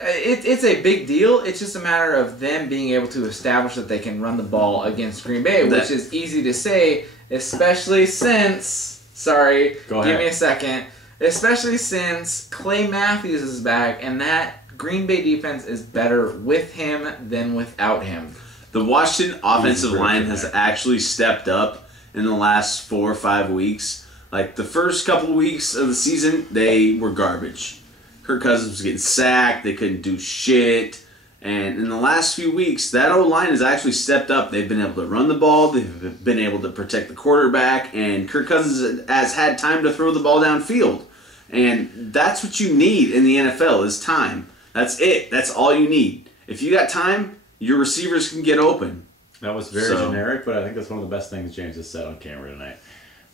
it's a big deal. It's just a matter of them being able to establish that they can run the ball against Green Bay, which is easy to say, especially since... Sorry, give me a second. Especially since Clay Matthews is back, and that Green Bay defense is better with him than without him. The Washington offensive line has actually stepped up in the last 4 or 5 weeks. Like, the first couple weeks of the season, they were garbage. Kirk Cousins was getting sacked. They couldn't do shit. And in the last few weeks, that O-line has actually stepped up. They've been able to run the ball. They've been able to protect the quarterback. And Kirk Cousins has had time to throw the ball downfield. And that's what you need in the NFL is time. That's it. That's all you need. If you got time, your receivers can get open. That was very generic, but I think that's one of the best things James has said on camera tonight.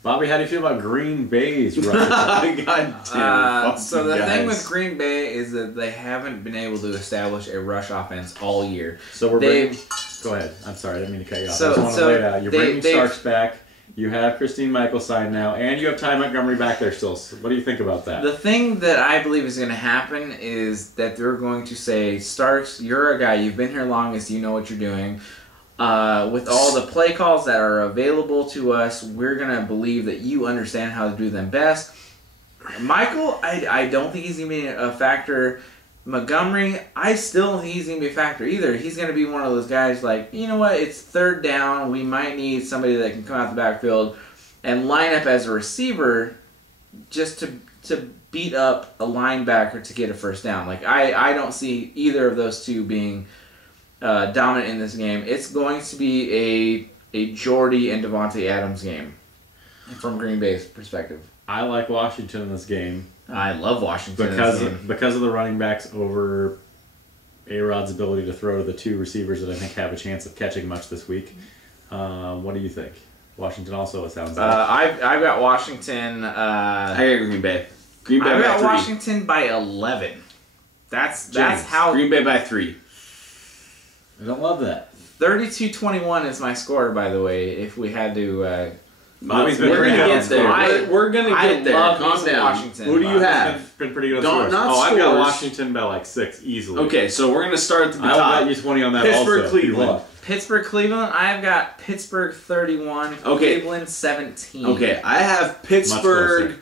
Bobby, how do you feel about Green Bay's rush attack? God damn. So the thing with Green Bay is that they haven't been able to establish a rush offense all year. So we're bringing... Go ahead. I'm sorry. I didn't mean to cut you off. I just want to lay it out. You're bringing Starks back. You have Christine Michael signed now, and you have Ty Montgomery back there still. So what do you think about that? The thing that I believe is going to happen is that they're going to say, Starks, you're a guy. You've been here longest. You know what you're doing. With all the play calls that are available to us, we're going to believe that you understand how to do them best. Michael, I don't think he's going to be a factor. Montgomery, I still don't think he's going to be a factor either. He's going to be one of those guys like, you know what, it's third down. We might need somebody that can come out the backfield and line up as a receiver just to beat up a linebacker to get a first down. Like I don't see either of those two being dominant in this game. It's going to be a Jordy and Devontae Adams game from Green Bay's perspective. I like Washington in this game. I love Washington because of the running backs over A-Rod's ability to throw to the two receivers that I think have a chance of catching much this week. What do you think? Washington also, it sounds like. I've got Washington. I got Green Bay. Green Bay I've by got 3. Washington by 11. That's how... Green Bay by 3. I don't love that. 32-21 is my score, by the way, if we had to... Bobby's been we're pretty gonna good. get there. We're gonna get there. Calm down. Washington. Who do you have? Been pretty good on Don't- scores. not I've got scores. Washington by like 6 easily. Okay, so we're gonna start at the I will top. bet you 20 on that Pittsburgh, also. if you Cleveland. want. Pittsburgh, Cleveland. I've got Pittsburgh 31, Okay. Cleveland 17. Okay, I have Pittsburgh.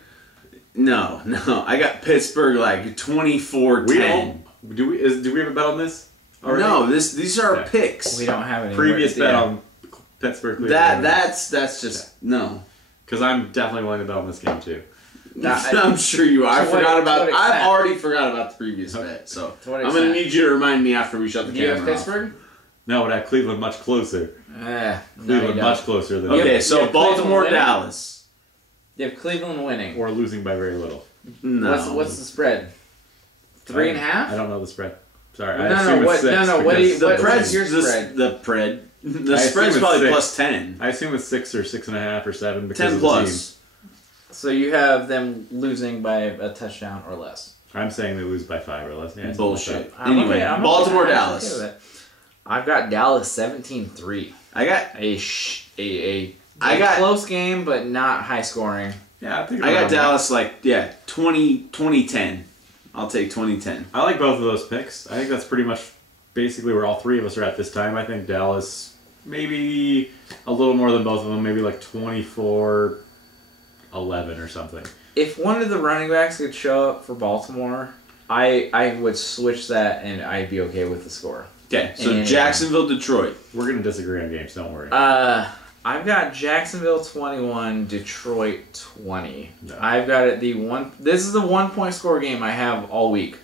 No, I got Pittsburgh like 24-10. We don't. Do we have a bet on this? already? No, these are our picks. We don't have any. Previous bet on Pittsburgh, Cleveland. That's just no. Because I'm definitely willing to bet on this game too. I'm sure you are. I've already forgot about the previous bet, so I'm going to need you to remind me after we shut the Do you camera have Pittsburgh? No, but I have Cleveland much closer. No, Cleveland you much don't. closer than Okay, Yeah, so Cleveland Baltimore, winning? Dallas. You have Cleveland winning. or losing by very little. No. What's the spread? 3.5? I don't know the spread. Sorry, I No, assume no, it's what- 6. no, no, what do you- because- the what's spread's your spread? The I assume spread's it's probably 6. plus 10. I assume it's 6 or 6.5 or 7 because 10 of the plus. So you have them losing by a touchdown or less. team. I'm saying they lose by 5 or less. Yeah, something Bullshit. like Anyway, I'm Baltimore, I'm Dallas. with it. I've got Dallas 17-3. I got A I got- close game, but not high scoring. that. Yeah, I think I got around that. Dallas 2010. I'll take 2010. I like both of those picks. I think that's pretty much basically where all three of us are at this time. I think Dallas maybe a little more than both of them, maybe like 24-11 or something. If one of the running backs could show up for Baltimore, I would switch that and I'd be okay with the score. Okay, so And- Jacksonville, Detroit. We're going to disagree on games, don't worry. I've got Jacksonville 21, Detroit 20. No. I've got it this is the 1-point score game I have all week.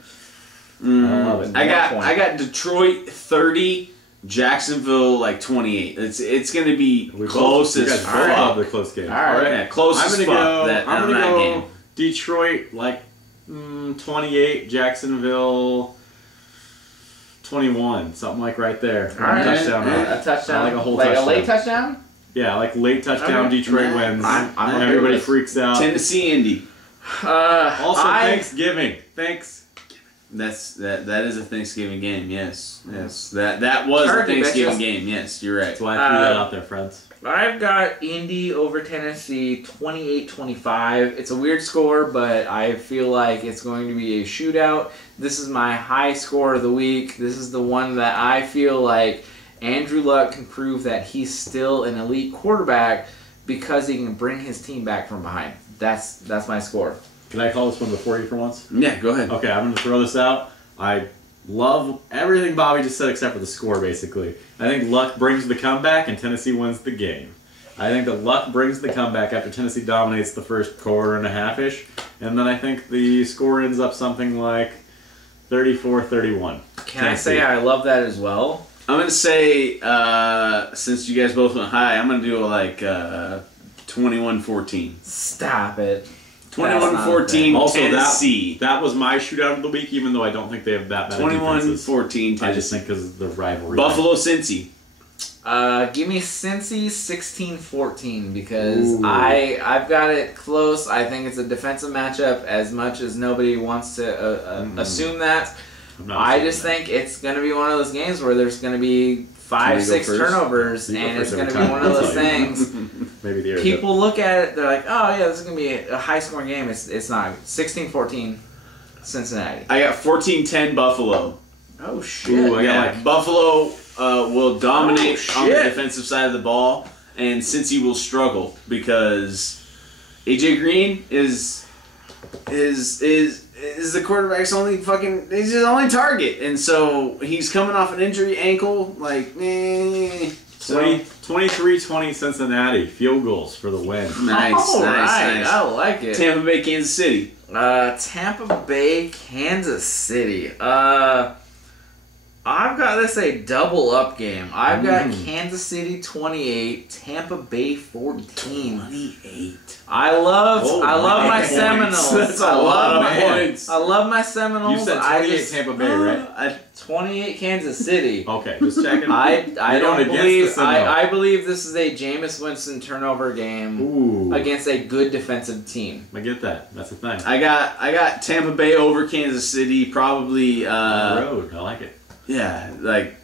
I love it. I got Detroit 30, Jacksonville like 28. It's going to be close You as guys both fuck. love the close game. All right. Yeah, close I'm as gonna fuck. go. That, I'm on gonna that go game. Detroit like 28, Jacksonville 21, something like right there. All right. Touchdown. Yeah. A touchdown. I like a whole a late touchdown. touchdown? Yeah, like late touchdown. Okay. Detroit wins. I'm okay Everybody with it. freaks out. Tennessee, Indy. Also, Thanksgiving. Thanks. That is a Thanksgiving game. Yes. That was Turkey, a Thanksgiving bitches. game. Yes, you're right. That's why I threw that out there, friends. I've got Indy over Tennessee 28-25. It's a weird score, but I feel like it's going to be a shootout. This is my high score of the week. This is the one that I feel like Andrew Luck can prove that he's still an elite quarterback because he can bring his team back from behind. That's my score. Can I call this one before you for once? Yeah, go ahead. Okay, I'm going to throw this out. I love everything Bobby just said except for the score, basically. I think Luck brings the comeback and Tennessee wins the game. I think that Luck brings the comeback after Tennessee dominates the first quarter and a half-ish. And then I think the score ends up something like 34-31. Can I say I love that as well? I'm going to say, since you guys both went high, I'm going to do like 21-14. Stop it. 21-14 Also, Tennessee. that was my shootout of the week, even though I don't think they have that bad 21-14 I just Tennessee. think because of the rivalry. Buffalo, Cincy. Give me Cincy 16-14 because Ooh. I've got it close. I think it's a defensive matchup as much as nobody wants to assume that. I just think it's going to be one of those games where there's going to be 5-6 turnovers, You go and it's first going to every be time. one of I'll those tell you. things. Maybe the People look at it, they're like, oh yeah, this is going to be a high-scoring game. It's not. 16-14 Cincinnati. I got 14-10 Buffalo. Oh shit. Ooh, I got Yeah, like Buffalo will dominate Oh, on the shit. defensive side of the ball, and Cincy will struggle because AJ Green is the quarterback's only he's his only target, and so he's coming off an injury ankle. Like, so 23-20 Cincinnati. Field goals for the win. nice, All nice, right, nice. I like it. Tampa Bay, Kansas City. Tampa Bay, Kansas City. I've got this a double up game. I've got Kansas City 28, Tampa Bay 14. 28. I love my points. Seminoles. That's a I lot love of my- points. I love my Seminoles. You said I 28 just- Tampa Bay, right? 28 Kansas City. Okay, just checking. I You're don't going against believe the Seminoles. I believe this is a Jameis Winston turnover game Ooh, against a good defensive team. I get that. That's the thing. I got Tampa Bay over Kansas City, probably On the road, I like it. like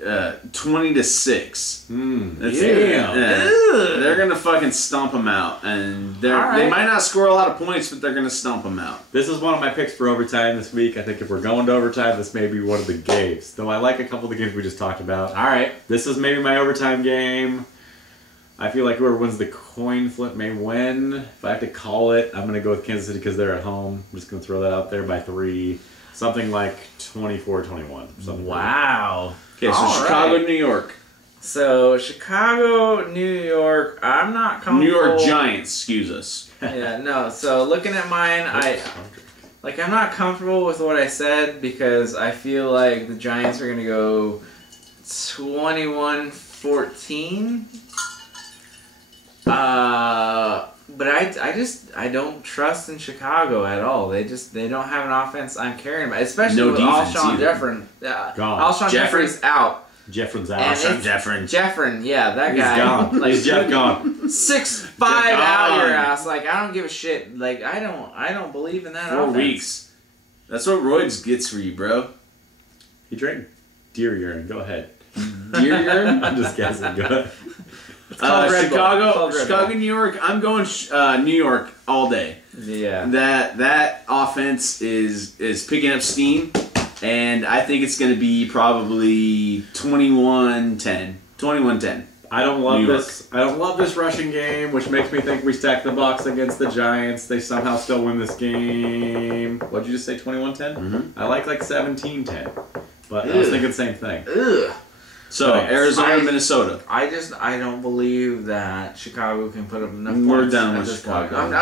20-6. That's Damn. Ugh. They're gonna fucking stomp them out, and they Alright. might not score a lot of points, but they're gonna stomp them out. This is one of my picks for overtime this week. I think if we're going to overtime, this may be one of the games. Though I like a couple of the games we just talked about. All right. This is maybe my overtime game. I feel like whoever wins the coin flip may win. If I have to call it, I'm going to go with Kansas City because they're at home. I'm just going to throw that out there by 3. Something like 24-21. Something Wow. Okay, so All Chicago, right. New York, So Chicago, New York. I'm not New comfortable. York Giants. Excuse us. Yeah, no. So looking at mine, I'm not comfortable with what I said because I feel like the Giants are gonna go 21-14. But I don't trust in Chicago at all. They don't have an offense I'm caring about, especially No with defense Alshon either. Jeffrin. Gone. Alshon Jeffrey? Jeffrey's out. Jeffrin's And out. it's- Jeffrin, yeah, that He's guy. gone. Like, He's Jeff gone. 6'5" Jeff out your gone. ass. Like, I don't give a shit. Like, I don't believe in that 4 offense. weeks. That's what Royds gets for you, bro. He drank deer urine. Go ahead. Deer urine? I'm just guessing. Go ahead. called Red Bull. It's called Red Chicago, Bull. New York. I'm going New York all day. Yeah. That offense is picking up steam, and I think it's going to be probably 21-10. 21-10. I don't love New York. this. I don't love this rushing game, which makes me think we stack the box against the Giants. They somehow still win this game. What'd you just say? 21-10. Mhm. I like 17-10, but I was Ew. thinking the same thing. Ugh. So Right. Arizona, Minnesota. I don't believe that Chicago can put up enough We're points done at with this Chicago. point.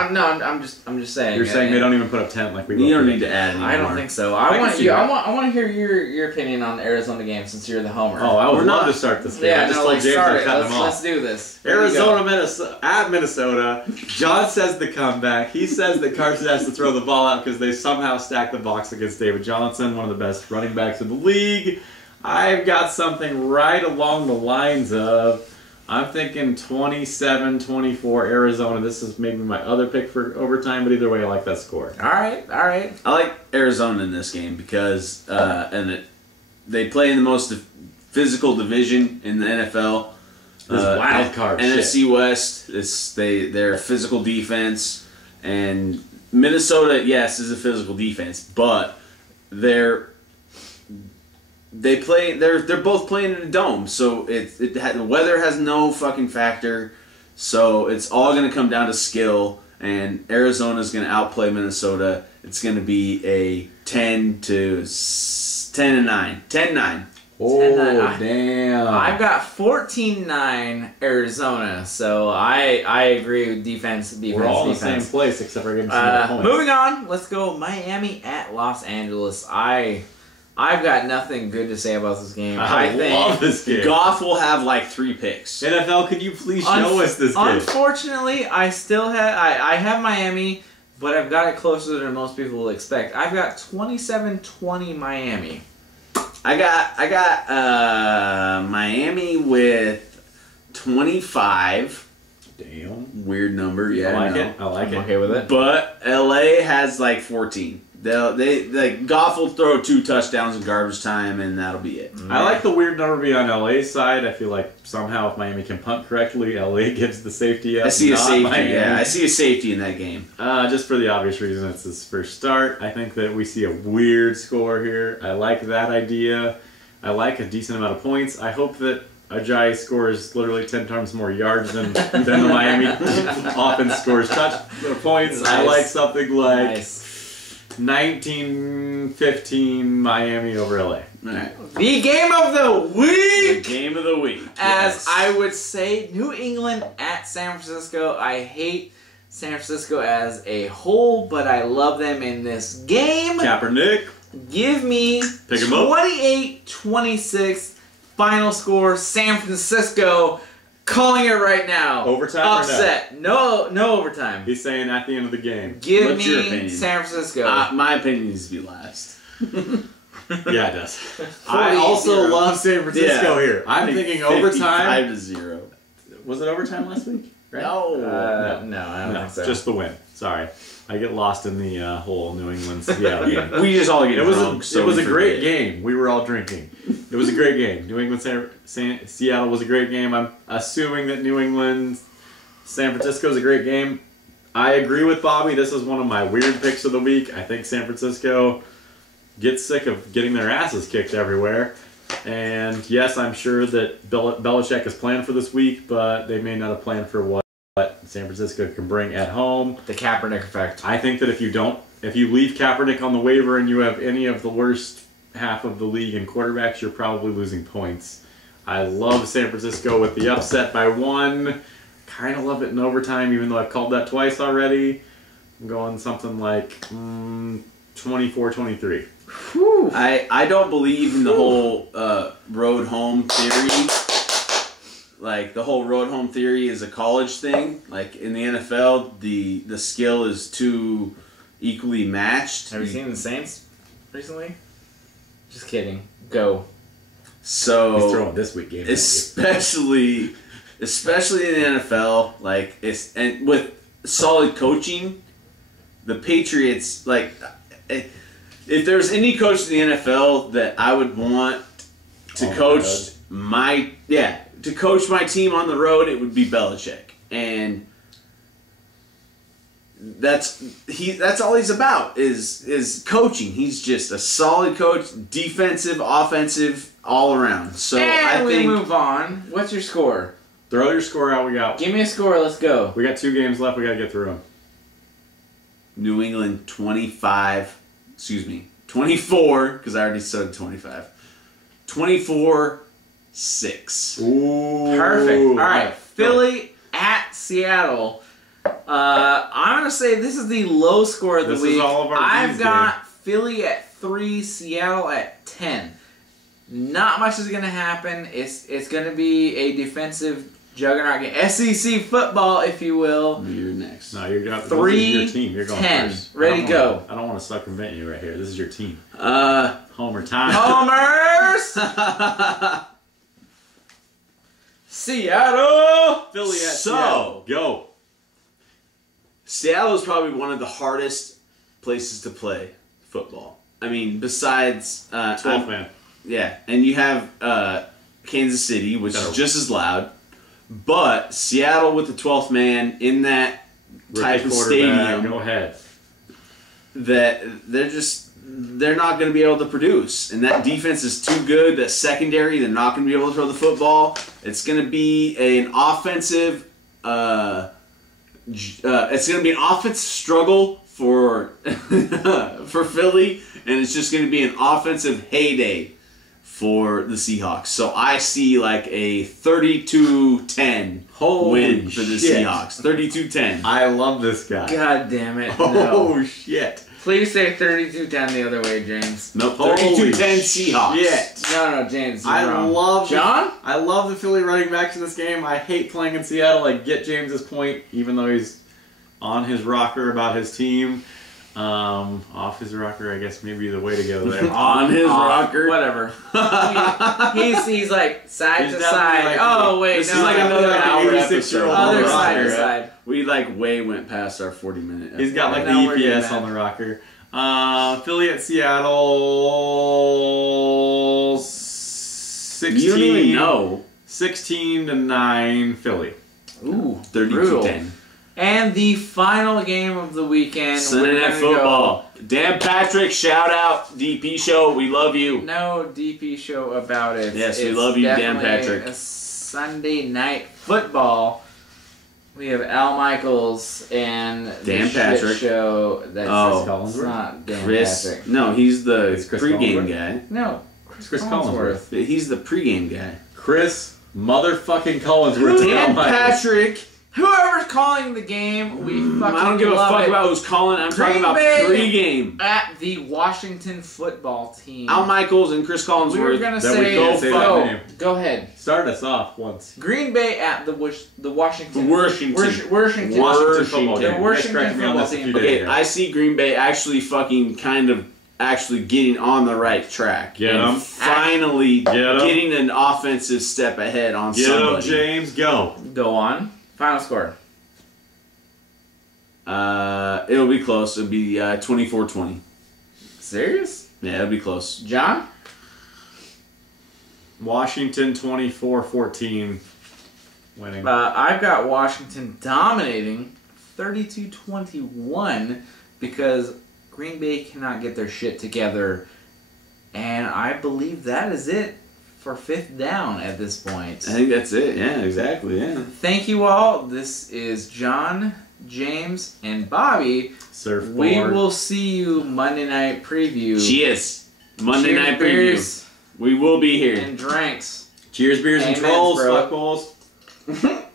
I'm just saying. You're saying they don't even put up 10 like we You don't both need to add anymore. I don't think so. I I can want see you. that. I want to hear your opinion on the Arizona game since you're the homer. Oh, I would We're love not- to start this game. yeah, I just no, told let's James start to it. cut them Let's off. do this. Here we go. Arizona, Minnesota, at Minnesota. John says the comeback. He says that Carson has to throw the ball out because they somehow stacked the box against David Johnson, one of the best running backs in the league. I've got something right along the lines of, I'm thinking 27-24 Arizona. This is maybe my other pick for overtime, but either way, I like that score. All right. I like Arizona in this game because they play in the most physical division in the NFL. This wild card NFC West. They're physical defense, and Minnesota, yes, is a physical defense, but they're both playing in a dome, so the weather has no fucking factor. So it's all going to come down to skill, and Arizona's going to outplay Minnesota. It's going to be a 10-9. 10-9. Oh, 10-9. damn. I've got 14-9 Arizona, so I agree with defense. We're all in the same place except for getting some more points. Moving on, let's go Miami at Los Angeles. I've got nothing good to say about this game. I think love this game. Goff will have like 3 picks. NFL, could you please show us this game? Unfortunately, I still have I have Miami, but I've got it closer than most people will expect. I've got 27-20 Miami. I got Miami with 25. Damn. Weird number, yeah. I like know. it. I like I'm it. okay with it. But LA has like 14. Goff will throw 2 touchdowns in garbage time, and that'll be it. I like the weird number being on LA's side. I feel like somehow if Miami can punt correctly, LA gives the safety up. I see a not safety. Miami. Yeah, I see a safety in that game. Just for the obvious reason, it's his first start. I think that we see a weird score here. I like that idea. I like a decent amount of points. I hope that Ajayi scores literally 10 times more yards than the Miami offense scores points. Nice. I like something like Nice. 19-15 Miami over LA. All right. The game of the The week! game of the week. As yes. I would say, New England at San Francisco. I hate San Francisco as a whole, but I love them in this game. Kaepernick. Give me Pick 'em up. 28-26 final score. San Francisco calling it right now. Overtime or no? Upset. No overtime. He's saying at the end of the game. Give What's your me opinion? San Francisco. My opinion needs to be last. Yeah, it does. I also 40-0. love San Francisco here. I'm thinking overtime. 55-0. Was it overtime last week? Right? No. No, I don't No, think so. just the win. Sorry. I get lost in the whole New England Seattle game. We just all get It was drunk. it was a great game. We were all drinking. It was a great game. New England Seattle was a great game. I'm assuming that New England San Francisco is a great game. I agree with Bobby. This is one of my weird picks of the week. I think San Francisco gets sick of getting their asses kicked everywhere. And yes, I'm sure that Belichick has planned for this week, but they may not have planned for what San Francisco can bring at home. The Kaepernick effect. I think that if you leave Kaepernick on the waiver and you have any of the worst half of the league in quarterbacks, you're probably losing points. I love San Francisco with the upset by 1. Kind of love it in overtime, even though I've called that twice already. I'm going something like 24-23. I don't believe in the whole road home theory. Like, the whole road home theory is a college thing. Like, in the NFL, the skill is too equally matched. Have you seen the Saints recently? Just kidding. Go. So He's throwing this week game. especially in the NFL, like and with solid coaching, the Patriots, like, if there's any coach in the NFL that I would want to coach my team on the road, it would be Belichick, and that's all he's about is coaching. He's just a solid coach, defensive, offensive, all around. So And I we think move on. What's your score? Throw your score out. We got Give me a score. Let's go. 2 games left. We got to get through them. New England 24, because I already said 25. 24, 6. Ooh. Perfect. All right, Go. Philly at Seattle. I'm gonna say this is the low score of the This week. is all of our I've D's, got Philly at 3, Seattle at 10. Not much is gonna happen. It's gonna be a defensive juggernaut game, SEC football, if you will. You're next. No, you're going. 3, This is your team. You're going 10. first. Ready, go. I don't want to circumvent you right here. This is your team. Uh, Homer time. Homers, Seattle. Philly at So- Seattle. Go. Seattle is probably one of the hardest places to play football. I mean, besides 12th man. Yeah, and you have Kansas City, which is just as loud, but Seattle with the 12th man in that type Rookie of quarterback. stadium, Go ahead. that they're not going to be able to produce, and that defense is too good. That secondary, they're not going to be able to throw the football. It's going to be an offensive. It's going to be an offensive struggle for for Philly, and it's just going to be an offensive heyday for the Seahawks. So I see like a 32-10 win for the shit. Seahawks. 32-10. I love this guy. God damn it! Oh No. shit. Please say 32-10 the other way, James. Nope, Holy 32-10 Seahawks. shit. No, James. You're I wrong. love John. I love the Philly running backs in this game. I hate playing in Seattle. I get James's point, even though he's on his rocker about his team. Off his rocker, I guess maybe the way to go there. On his Off, rocker. whatever. he's like side He's to definitely side. like- Oh wait, This no, is like no, another no, hour 86-year-old episode. on Other the side rocker. to side. We like way went past our 40-minute. He's got like the Now we're getting EPS mad. on the rocker. Philly at Seattle. 16. You don't even know. 16-9 Philly. Ooh, 32-10. And the final game of the weekend. Sunday we're Night gonna Football. Dan Patrick, shout out. DP Show, we love Go, you. no DP show about it. Yes, we It's love you, Dan definitely Patrick. A Sunday Night Football. We have Al Michaels and Dan the shit Patrick. show. That's Oh. it's not Dan Chris. Patrick. No, he's the It's Chris pregame Collinsworth? guy. No, Chris Collinsworth. He's the pregame guy. Chris motherfucking Collinsworth. Dan Patrick. Whoever's calling the game, we fucking I don't give a love fuck it. about who's calling. I'm talking Green about Bay. pregame. At the Washington football team. Al Michaels and Chris Collinsworth. we were gonna Then we say, can't say that go, name. go ahead. Start us off once. Green Bay at the Washington. Washington. Washington. Washington football The game. You guys Washington corrected me on this a football few team. days Okay, ago. I see Green Bay actually fucking kind of actually getting on the right track. Get and 'em. finally Get 'em. getting an offensive step ahead on Get up, somebody. James. Go. Go on. Final score. It'll be close. It'll be 24-20. Serious? Yeah, it'll be close. John? Washington 24-14 winning. I've got Washington dominating 32-21 because Green Bay cannot get their shit together. And I believe that is it for fifth down at this point. I think that's it. Yeah, exactly. Yeah. Thank you all. This is John, James, and Bobby. Surfboard. We will see you Monday night preview. Cheers. Monday Cheers, night preview. beers We will be here. and drinks. Cheers, beers, and Amen, trolls, bro. fuckballs.